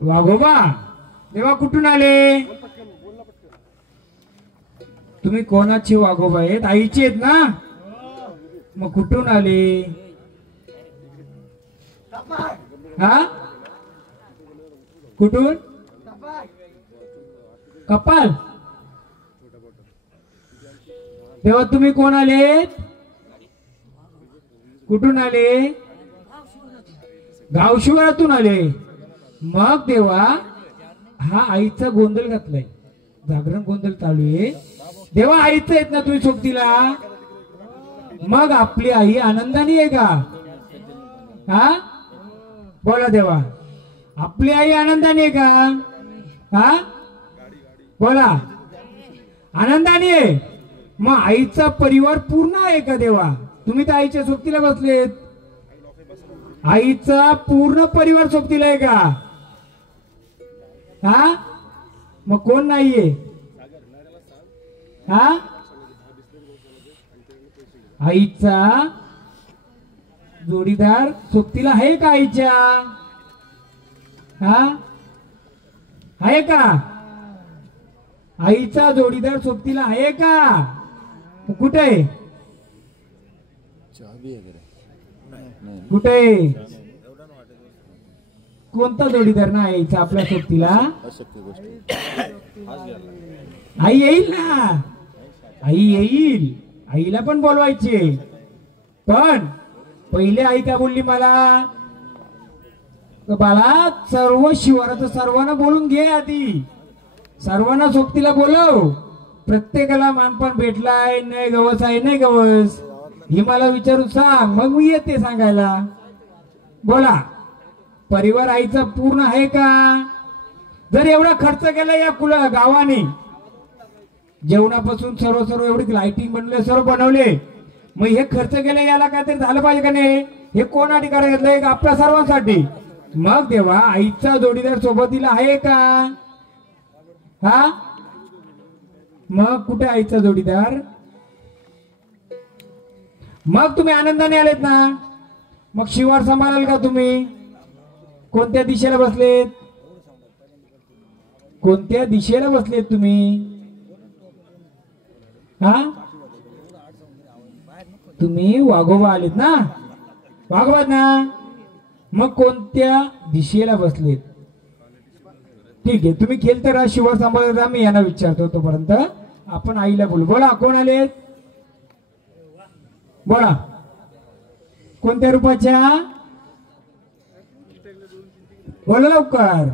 वाघोबा. देवा कुठून आले? तुम्ही कोणाची वाघोबा आहेत? आईचे आहेत ना? मग कुठून आले? हा कुठून? कपाल. तेव्हा तुम्ही कोण आले? कुठून आले? गावशिवारातून आले. मग देवा हा आईचा गोंधळ घातलाय, जागरण गोंधळ चालू आहे. देवा आईचं आहेत ना तुम्ही सोबतीला? मग आपली आई आनंदाने आहे का? हा बोला देवा, आपली आई आनंदाने आहे का? हा बोला, आनंदाने आहे. मग आईचा परिवार पूर्ण आहे का देवा? तुम्ही तर आईच्या सोबतीला बसलेत. आईचा पूर्ण परिवार सोबतीला आहे का? हा मग कोण नाहीये? हा आईचा जोडीदार सोबतीला आहे का आईच्या? हा आहे का? आईचा जोडीदार सोबतीला आहे का? कुठे? कुठे? कोणता जोडीदार ना आईचा आपल्या सोबतीला? आई येईल ना, आई येईल. आईला पण बोलवायचे. पण पहिले आई का बोलली मला? बाळा सर्व शिवारात सर्वांना बोलून घे आधी, सर्वांना सोबतीला बोलव. प्रत्येकाला मानपान भेटलाय नाही गवस आहे नाही गवस हे मला विचारून सांग, मग मी येते सांगायला. बोला परिवार आईचा पूर्ण आहे का? जर एवढा खर्च केला या गावाने, जेवणापासून सर्व सर्व एवढी लाइटिंग बनवले, सर्व बनवले, मग हे खर्च केले याला काहीतरी झालं पाहिजे का नाही? हे कोणासाठी करायला घेतलंय? आपल्या सर्वांसाठी. मग देवा आईचा जोडीदार सोबतीला आहे का? हा मग कुठे आईचा जोडीदार? मग तुम्ही आनंदाने आलेत ना? मग शिवार सांभाळाल का तुम्ही? कोणत्या दिशेला बसलेत? कोणत्या दिशेला बसलेत तुम्ही? हा तुम्ही वाघोबा आलेत ना? वाघोबा ना? मग कोणत्या दिशेला बसलेत? ठीक आहे, तुम्ही खेळ तर शिवार सांभाळता. मी यांना विचारतो, तोपर्यंत आपण आईला बोलू. बोला कोण आलेत? बोला कोणत्या रूपाच्या? बोला लवकर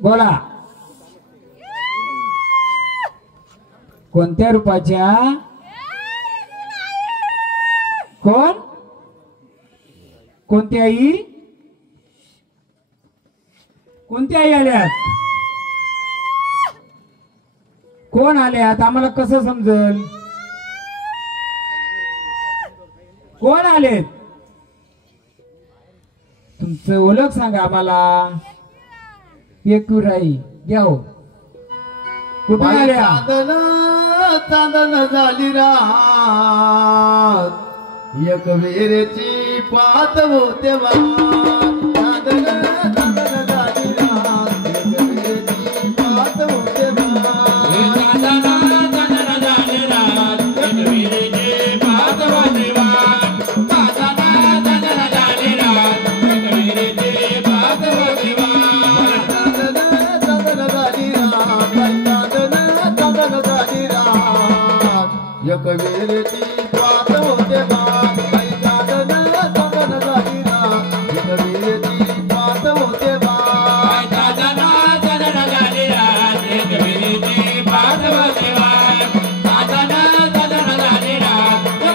बोला. कोणत्या रूपाच्या? कोण? कोणती आई? कोणती आई आल्यात? कोण आल्यात? आम्हाला कसं समजेल? कोण आलेत? तुमचं ओळख सांगा आम्हाला. एकूराई घ्या. कुठून आल्या? चांदन झाली रात एक वेरेची पात होते वा दादन दादन दादी रात एक वेरेची पात होते वा एक वेरेची पात होते वा दादन दादन दादी रात एक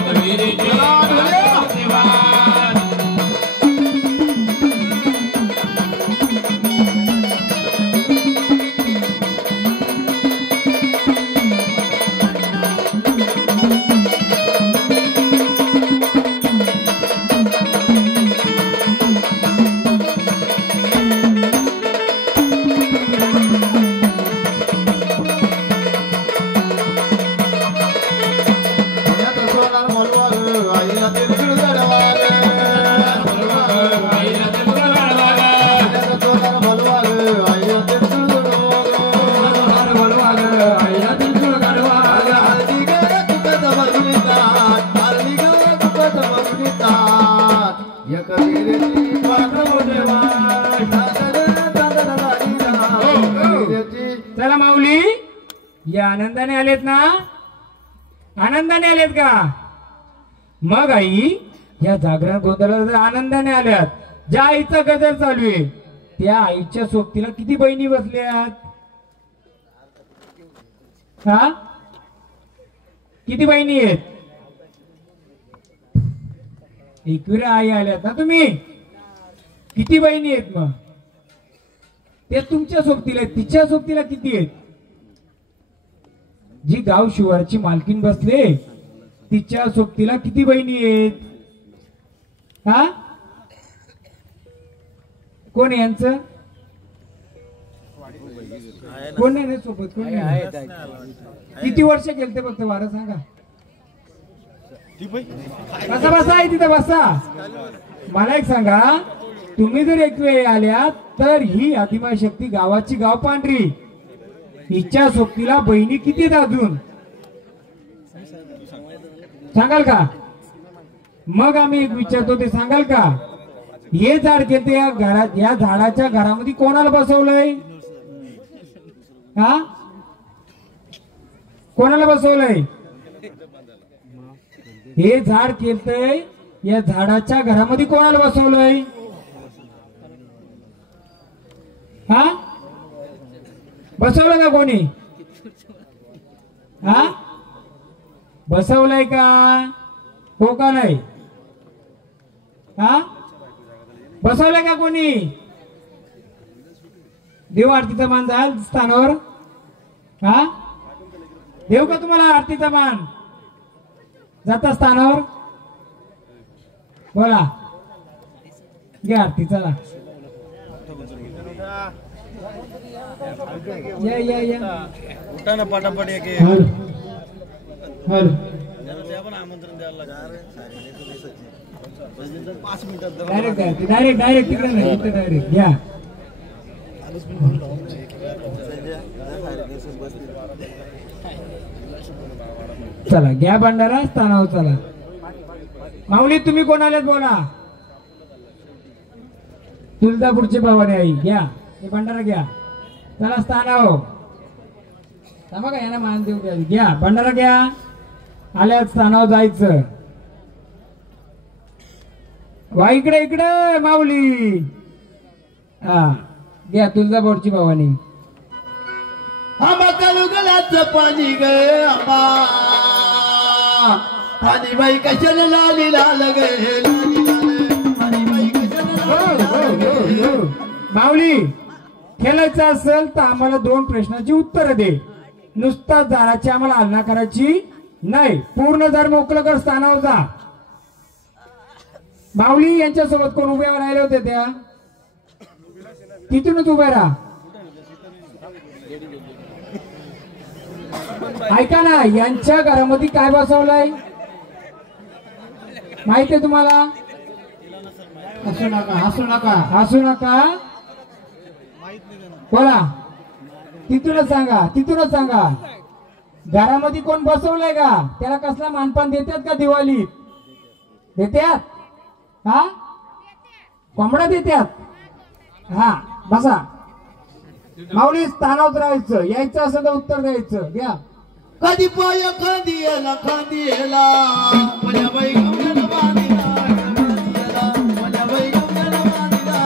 वेरेची पात होते वा चला माऊली या आनंदाने आलेत ना आनंदाने आलेत का मग आई या जागरण गोंधळाला जर आनंदाने आल्यात ज्या आईचा गजर चालू आहे त्या आईच्या सोबतीला किती बहिणी बसल्यात हा किती बहिणी आहेत एकविरा आई आल्यात ना तुम्ही किती बहिणी आहेत मग ते तुमच्या सोबतीला आहेत तिच्या सोबतीला किती आहेत जी गाव शिवारची मालकीन बसले तिच्या सोबतीला किती बहिणी आहेत हा कोण यांचं कोण नाही सोबत कोण नाही किती वर्ष गेलते फक्त वारं सांगा बसा बसा आहे तिथं बसा मला एक सांगा तुम्ही जर एक वेळ आल्या तर ही आदिमाशक्ती गावाची गाव पांढरी हिच्या सोबतीला बहिणी किती आहेत अजून सांगाल का मग आम्ही एक विचारतो ते सांगाल का हे झाड केलं या घरात या झाडाच्या घरामध्ये कोणाला बसवलंय हा कोणाला बसवलंय हे झाड केलतय या झाडाच्या घरामध्ये कोणाला बसवलंय हा बसवलं का कोणी हा बसवलंय का हो का नाही हा बसवलंय का कोणी देव आरतीचा मान जाल स्थानावर हा देव का तुम्हाला आरतीचा मान जाता स्थानावर बोला घ्या आरती चला या या या उठाना पटापट एक हल हल आमंत्रण द्यायला लागतं 5 मिनिटात डायरेक्ट डायरेक्ट तिकडे नाही इथे डायरेक्ट घ्या चला घ्या भंडारा स्थानावर चला माऊली तुम्ही कोण आलेत बोला तुळजापूरचे भावाने आई घ्या हे भंडारा घ्या चला स्थानावर थांबा का यांना मान देऊ द्या घ्या भंडारा घ्या आल्यात स्थानावर जायचं वा इकडे इकडे माऊली हा घ्या तुळजापूरची भावानी आंबा कालुगलाचं पाणी ग आंबा पाणी बाई कशाला लाली लाल ग पाणी बाई कशाला लाली लाल ग. माऊली खेळायचं असेल तर आम्हाला 2 प्रश्नाची उत्तर दे नुसता झाडाची आम्हाला आलना करायची नाही पूर्ण जर मोकळं कर स्थानावर जा माऊली यांच्यासोबत कोण उभे राहिले होते त्या तिथूनच उभे राहा ऐका ना यांच्या घरामध्ये काय बसवलंय माहिती आहे तुम्हाला? हसू नका हसू नका. हसू नका. बोला, तिथूनच सांगा. घरामध्ये कोण बसवलंय का? त्याला कसला मानपान देतात का दिवाळीत? देतात? हा, कोंबडा देतात. हा, बसा. माऊली स्थानावर राहायचं, यायचं असं तर उत्तर द्यायचं. घ्या. कधी पाय खांदियला माझ्या बाई गमल्याला बांधिला माझ्या बाई गमल्याला बांधिला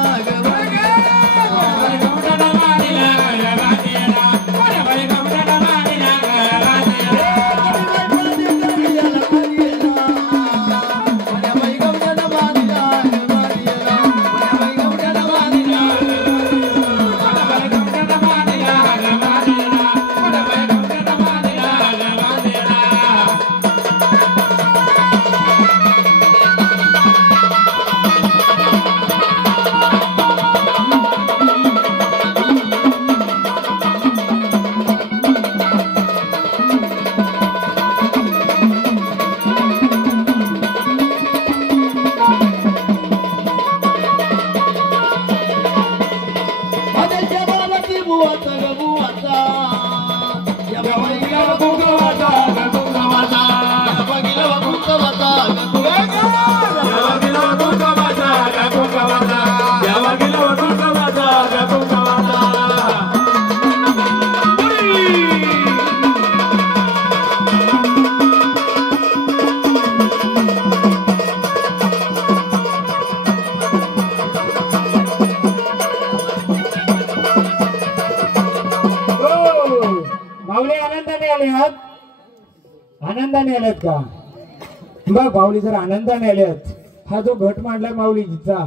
आनंदाने आल्यात का? बघ माऊली, जर आनंदाने आल्यात, हा जो घट मांडलाय माऊलीचा,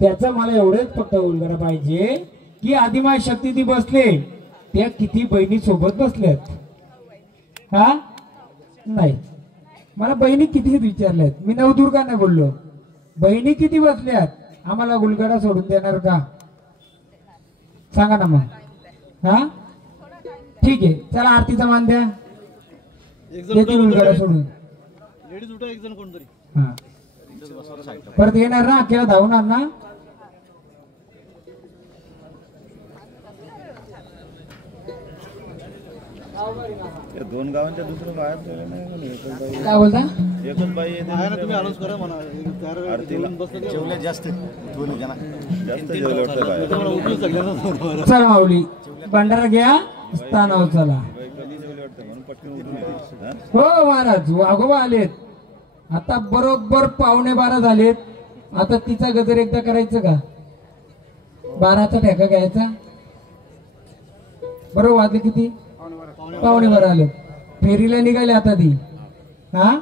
त्याचा मला एवढंच फक्त उलगडा पाहिजे की आदिमाय शक्ती ती बसले, त्या किती बहिणी सोबत बसल्यात? हा, नाही, मला बहिणी किती विचारल्यात, मी नवदुर्गाने बोललो. बहिणी किती बसल्यात? आम्हाला उलगडा सोडून देणार का? सांगा ना मग. हा, ठीक आहे, चला आरतीचा मान द्या. देतील उलगडा सोडून. लेडीज उठा एक जण कोणतरी. हा, परत येणार ना, केव्हा धावणार ना? दोन गावांच्या दुसरं गावात काय बोलता? एकच बाई तुम्ही अनाउन्स करा म्हणा. जेवले जास्त दोन जण जास्त जेवले वाटतं. चला माऊली, भंडारा घ्या, स्थानावर चला. हो महाराज, वाघोबा आलेत. आता बरोबर 11:15 झालेत. आता तिचा गजर एकदा करायचं का? 12चा ठेका घ्यायचा. बरोबर वाजले किती? 11:15 आले. फेरीला निघाले आता ती. हा,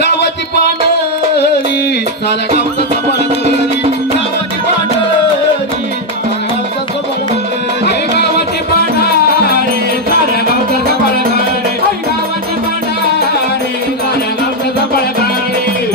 गावाची पांढरी साऱ्या गावचा सफळ करी. गावाची पांढरी साऱ्या गावचा सफळ करी. गावाची पांढरी साऱ्या गावचा सफळ करी. गावाची पांढरी साऱ्या गावचा सफळ करी.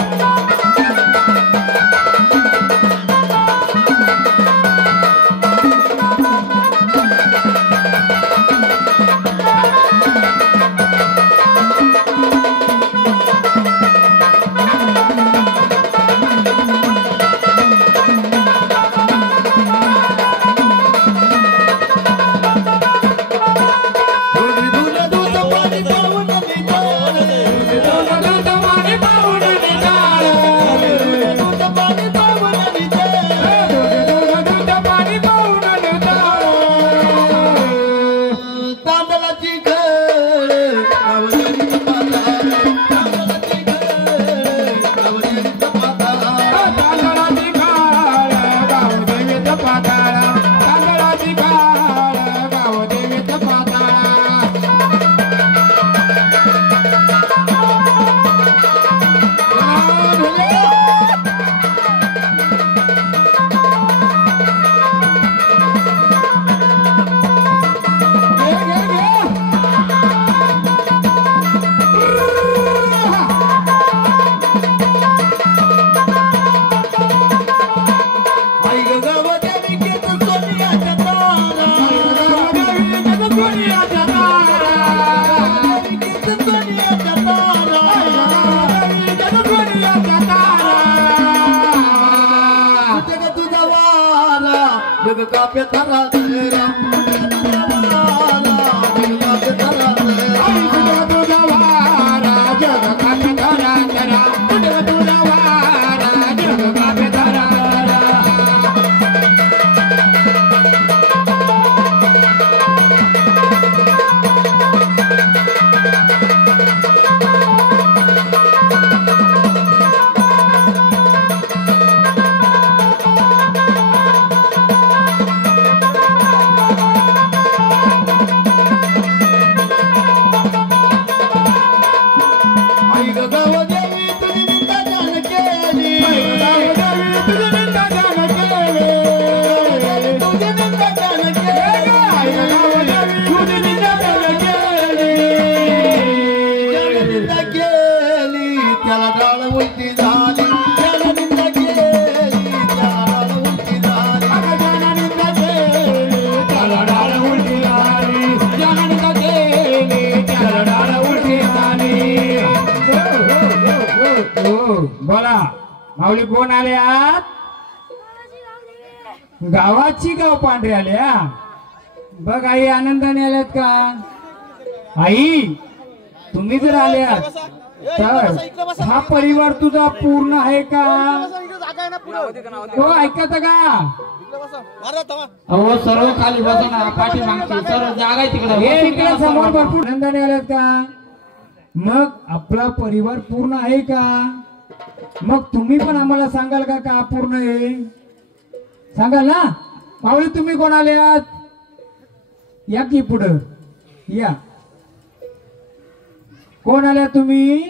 जग काप्या थरात जग काप्या थरात आई तुझा वारा जग काप्या थरात तुझा वारा जग काप्या थरात बोला माऊली कोण आले आत गावाची गाव पांढरे आल्या बघ आई आनंदाने आल्यात का आई तुम्ही जर आल्यात तर हा परिवार तुझा पूर्ण आहे का हो ऐकत का अहो सर्व खाली बसा ना पाठी मागची सर्व जागा आहे तिकडे हे इकडे समोर भरपूर आनंदाने आल्यात का मग आपला परिवार पूर्ण आहे का मग तुम्ही पण आम्हाला सांगाल का पूर्ण आहे सांगाल ना माऊली तुम्ही कोण आल्यात या की पुढं या कोण आल्या तुम्ही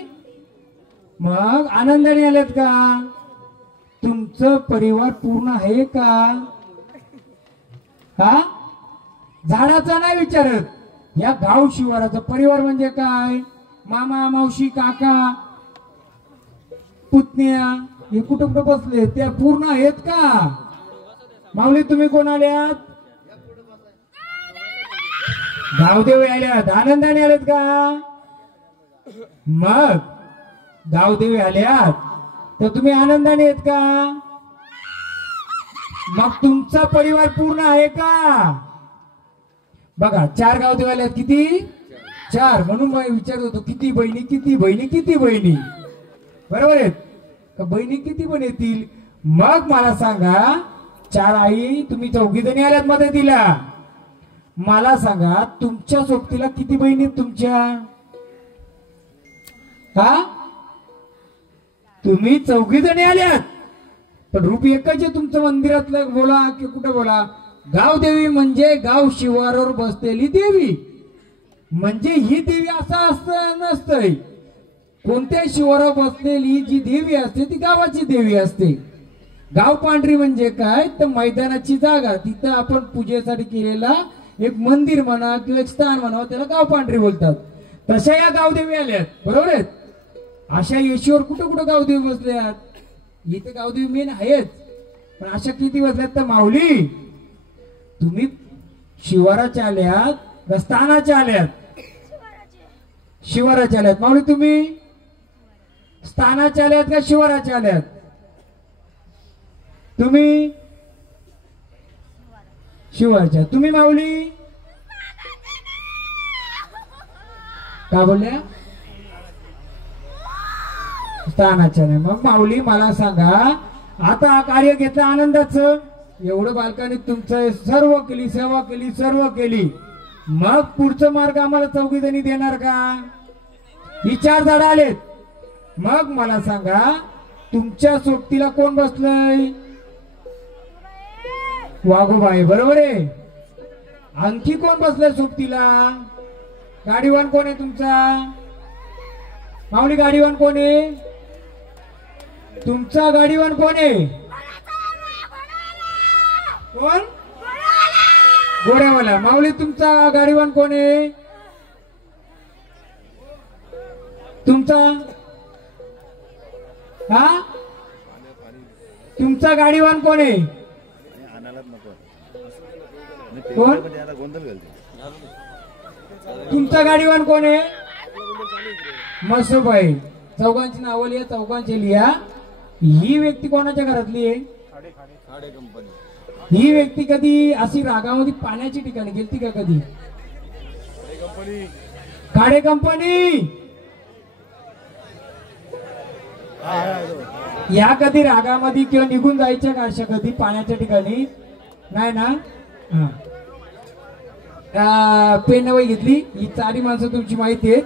मग आनंदाने आल्यात का तुमचं परिवार पूर्ण आहे का हा झाडाचा नाही विचारत या गाव शिवाराचा परिवार म्हणजे काय मामा मावशी काका पुतण्या हे कुठं कुठं बसले त्या पूर्ण आहेत का माऊली तुम्ही कोण आल्यात गावदेवी आल्यात आनंदाने आल्यात का मग गावदेवी आल्यात तर तुम्ही आनंदाने आहेत का मग तुमचा परिवार पूर्ण आहे का बघा 4 गावदेवी आल्यात किती 4 म्हणून मी विचारत होतो किती बहिणी किती बहिणी किती बहिणी बरोबर आहेत का बहिणी किती पण येतील मग मला सांगा 4 आई तुम्ही 4 जणी आल्यात मदतीला मला सांगा तुमच्या सोबतीला किती बहिणी तुमच्या हा तुम्ही 4 जणी आल्यात पण रूप एकच आहे तुमचं मंदिरातलं बोला की कुठं बोला गावदेवी म्हणजे गाव शिवारावर बसलेली देवी म्हणजे ही देवी असं असतं नसतंय कोणत्या शिवारावर बसलेली जी देवी असते ती गावाची देवी असते गाव पांढरी म्हणजे काय तर मैदानाची जागा तिथं आपण पूजेसाठी केलेला एक मंदिर म्हणा किंवा एक स्थान म्हणा त्याला गाव पांढरी बोलतात तशा या गावदेवी आल्यात बरोबर आहेत अशा येशीवर कुठं कुठं गावदेवी बसल्यात इथे गावदेवी मेन आहेत पण अशा किती बसल्यात तर माऊली तुम्ही शिवाराच्या आल्यात का स्थानाच्या आल्यात शिवाराच्या आल्यात माऊली तुम्ही स्थानाच्या आल्यात का शिवाराच्या आल्यात तुम्ही शिवाच्या तुम्ही माऊली का बोलल्या स्थानाच्या नाही मग माऊली मला सांगा आता कार्य घेतलं आनंदाचं एवढं बालकांनी तुमचं सर्व केली सेवा केली सर्व केली मग पुढचं मार्ग आम्हाला 4 जणी देणार का ही 4 झाडं आलेत मग मला सांगा तुमच्या सोबतीला कोण बसलंय वाघोबाई बरोबर आहे आणखी कोण बसलंय सोबतीला गाडीवान कोण आहे तुमचा माऊली गाडीवान कोण आहे तुमचा गाडीवान कोण आहे कोण घोड्यावाला माऊली तुमचा गाडीवान कोण आहे तुमचा हा तुमचा गाडीवान कोण आहे कोण तुमचा गाडीवान कोण आहे मसुबाई 4 नावं लिहा 4 लिहा ही व्यक्ती कोणाच्या घरातली आहे ही व्यक्ती कधी अशी रागामध्ये पाण्याची ठिकाणी गेलती का कधी? काडे कंपनी या कधी रागामध्ये किंवा निघून जायच्या का अशा कधी पाण्याच्या ठिकाणी? नाही ना. पेनवई घेतली. ही चारी माणसं तुमची माहिती आहे.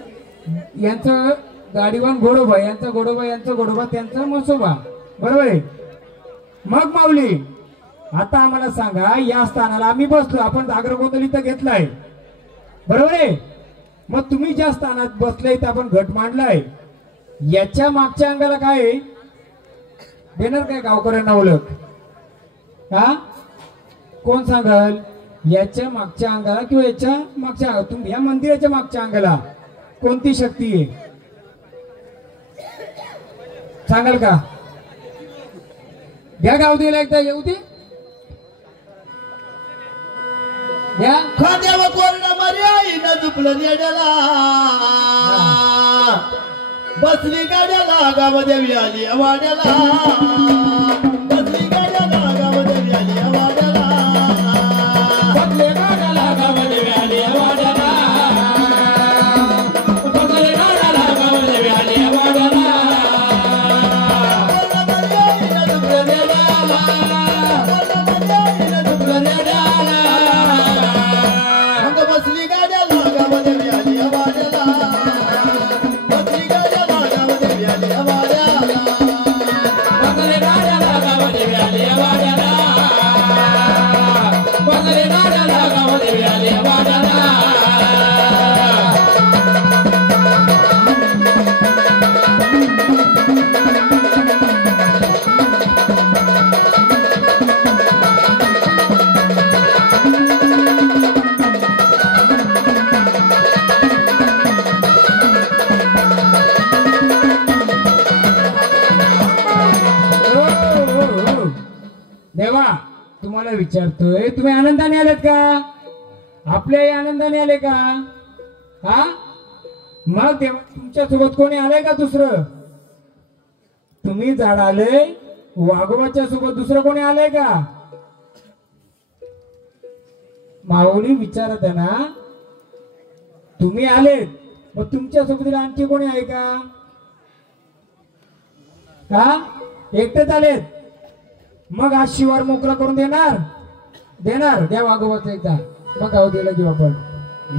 यांचं गाडीवान गोडोबा, यांचा गोडोबा, यांचा गोडोबा, त्यांचा मसोबा, बरोबर आहे. मग माऊली आता आम्हाला सांगा, या स्थानाला आम्ही बसलो, आपण जागर गोंधळ इथं घेतलाय, बरोबर आहे. मग तुम्ही ज्या स्थानात बसले इथं आपण घट मांडलाय, याच्या मागच्या अंगाला काय आहे? देणार काय गावकऱ्यांना ओळख? हा कोण सांगाल? याच्या मागच्या अंगाला किंवा याच्या मागच्या, तुम्ही या मंदिराच्या मागच्या अंगाला कोणती शक्ती आहे सांगाल का? घ्या गाव दिला एकदा, येऊ दे घ्या. खाद्यावर कोरडा मर्याईनं झुपलं नेड्याला, बसली गाड्याला गावदेवी आली वाड्याला, बसली गाड्याला गावदेवी आली वाड्याला, बसले गाड्याला गावदेवी आली वाड्याला, बसले गाड्याला गावदेवी आली वाड्याला, बसली गाड्याला गावदेवी आली वाड्याला, बसली गाड्याला गावदेवी आली वाड्याला, बसले गाड्याला गावदेवी आली वाड्याला, बसले गाड्याला गावदेवी आली वाड्याला. देवा तुम्हाला विचारतोय, तुम्ही आनंदाने आलेत का? आपल्याही आनंदाने आले का? हा मग देवा तुमच्या सोबत कोणी आलंय का दुसरं? तुम्ही झाड आले, वाघोबाच्या सोबत दुसरं कोणी आलंय का? माऊली विचारत आहे ना, तुम्ही आलेत, मग तुमच्या सोबत आणखी कोणी आहे का? हा एकटेच आलेत. मग आज शिवार मोकळा करून देणार? देणार. द्या वाघोबाचं एकदा, मग गाव दिला घेऊ आपण.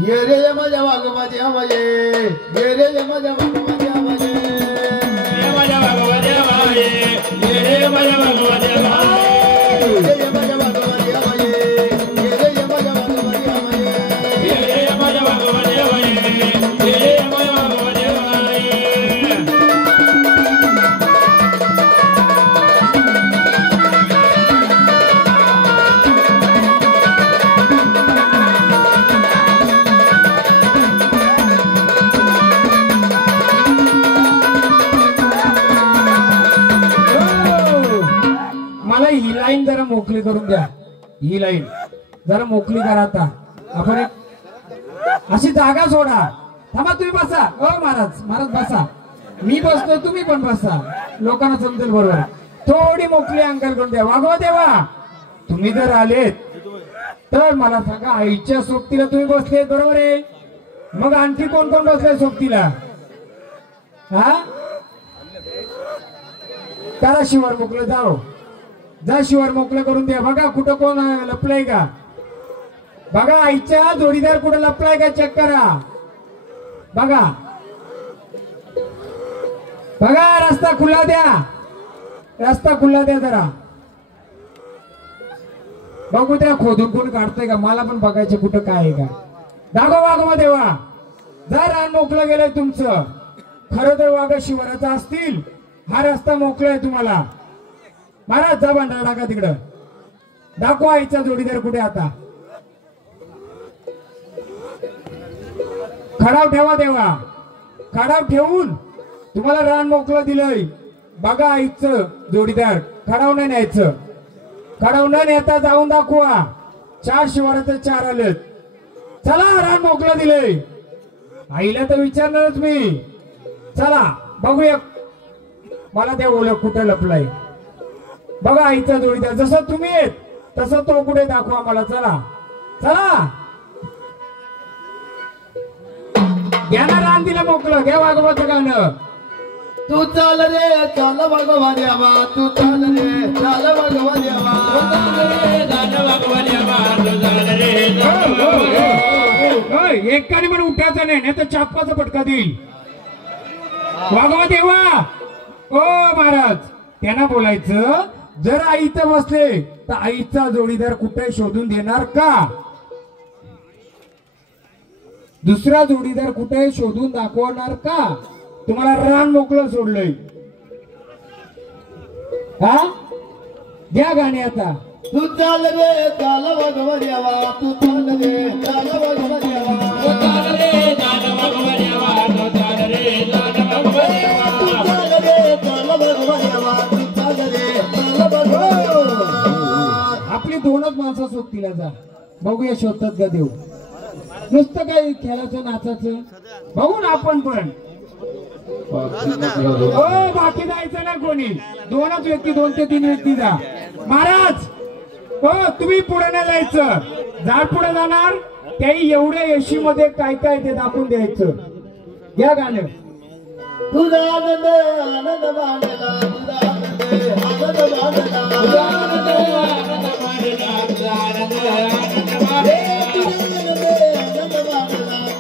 ये रे माझ्या वाघोबाची आवाज, ये रे माझ्या वाघोबाची आवाज, ये माझ्या वाघोबाची आवाज, ये रे माझ्या वाघोबाची आवाज, ये माझ्या वाघोबाची आवाज, ये रे माझ्या वाघोबाची आवाज, ये रे माझ्या वाघोबाची आवाज, ये रे माझ्या वाघोबाची आवाज. मला ही लाईन जरा मोकळी करून द्या. ही लाईन जरा मोकळी करा. आता आपण एक अशी जागा सोडा. थांबा, तुम्ही बसा. महाराज, महाराज बसा. मी बसतो, तुम्ही पण बसा, लोकांना समजेल बरोबर. थोडी मोकळी अंकल करून द्या. वागवा देवा, तुम्ही जर आलेत तर मला सांगा, आईच्या सोबतीला तुम्ही बसले बरोबर आहे, मग आणखी कोण कोण बसले सोबतीला? हा करा शिवार मोकळं. जाओ, जा शिवार मोकळं करून द्या. बघा कुठं कोण लपलंय का? बघा आईच्या जोडीदार कुठं लपलाय का चेक करा. बघा बघा, रस्ता खुला द्या, रस्ता खुला द्या जरा. बघू द्या खोदून कोण काढतंय का, मला पण बघायचं कुठं काय आहे का. दाखव वाघोबा देवा, जर रान मोकळं गेलंय तुमचं, खरं तर वाघ शिवाराचा असतील, हा रस्ता मोकळा आहे तुम्हाला. महाराज जा भांडारा टाका तिकडं. दाखवा आईचा जोडीदार कुठे. आता खडाव ठेवा देवा, खडाव ठेवून तुम्हाला रान मोकळं दिलंय. बघा आईचं जोडीदार, खडाव नाही न्यायचं. खडाव न नेता जाऊन दाखवा. 4 शिवाराचं 4 आलेत. चला, रान मोकळं दिलंय. आईला तर विचारणारच मी. चला बघूया, मला त्या ओळख कुठं लपलाय. बघा आईचा जोडीदार, जसं तुम्ही आहेत तसं तो कुठे दाखवा मला. चला चला घ्या ना रान दिलं मोकळं. घ्या वाघोबाचं गाणं. तू चाल रे चाल भगवा देवा तू चाल रे चाल भगवा देवा एकाने म्हणून उठायचं नाही तर चापकाचा फटका देईल. वाघोबा देवा ओ महाराज त्यांना बोलायचं जर आई इथं बसले तर आईचा जोडीदार कुठे शोधून देणार का? दुसरा जोडीदार कुठे शोधून दाखवणार का? तुम्हाला रान मोकळं सोडलंय. हा घ्या गाणे आता. तू चाल रे चाल भगवा देवा तू चाल रे चाल भगवा देवा तू चाल रे चाल भगवा देवा तू चाल रे चाल भगवा देवा तू चाल रे चाल भगवा देवा तू चाल रे चाल भगवा. आपली दोनच माणसं शोधतील जा. बघूया शोधतात का देव. नुसतं काय खेळाचं नाचाचं बघू ना आपण पण. हो बाकी जायचं ना कोणी. दोनच व्यक्ती 2 ते 3 व्यक्ती जा. महाराज हो तुम्ही पुढे नाही जायचं. झाड पुढे जाणार त्याही एवढ्या एशी मध्ये काय काय ते दाखवून द्यायचं. या गाणं. तुझा आनंद आनंद मांडला तुझा आनंद आनंद मांडला तुझा आनंद आनंद मांडला तुझा आनंद आनंद मांडला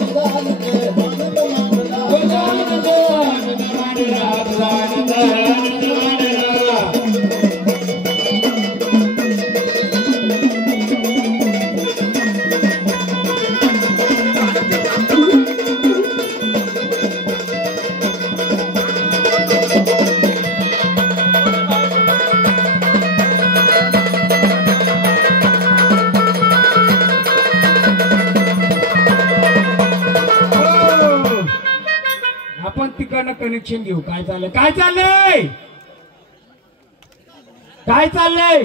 तुझा आनंद आनंद मांडला तुझा आनंद आनंद मांडला तुझा आनंद आनंद मांडला. आपण तिकडनं कनेक्शन घेऊ. काय चाललंय काय चाललंय काय चाललंय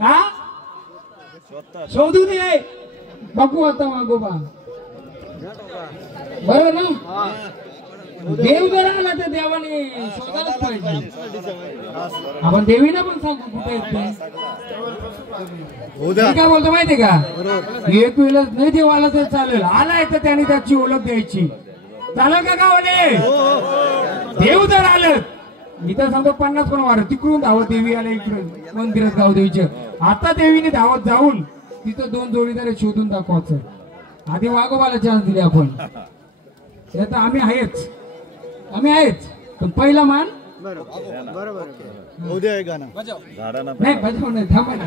हा शोधू दे. बघू आता वाघोबा बरोबर ना. देव जर आला तर देवाने शोधायलाच पाहिजे. आपण देवीला पण सांगू कुठे येते. काय बोलतो माहितीये का एक वेळेला नाही देव आला तर चालेल. आलाय तर त्याने त्याची ओळख द्यायची. चालेल का गावाने. देव जर आलं मी तर सांगतो 50 कोण वार तिकडून धावत देवी आल्या इकडून मंदिरात गाव देवीच्या. आता देवीने धावत जाऊन तिथं 2 जोडीदार शोधून दाखवायचं. आधी वाघोबाला चान्स दिले आपण. आता आम्ही आहेच पण पहिला मान बरोबर उद्या गाणं नाही बजाव नाही थांबा ना.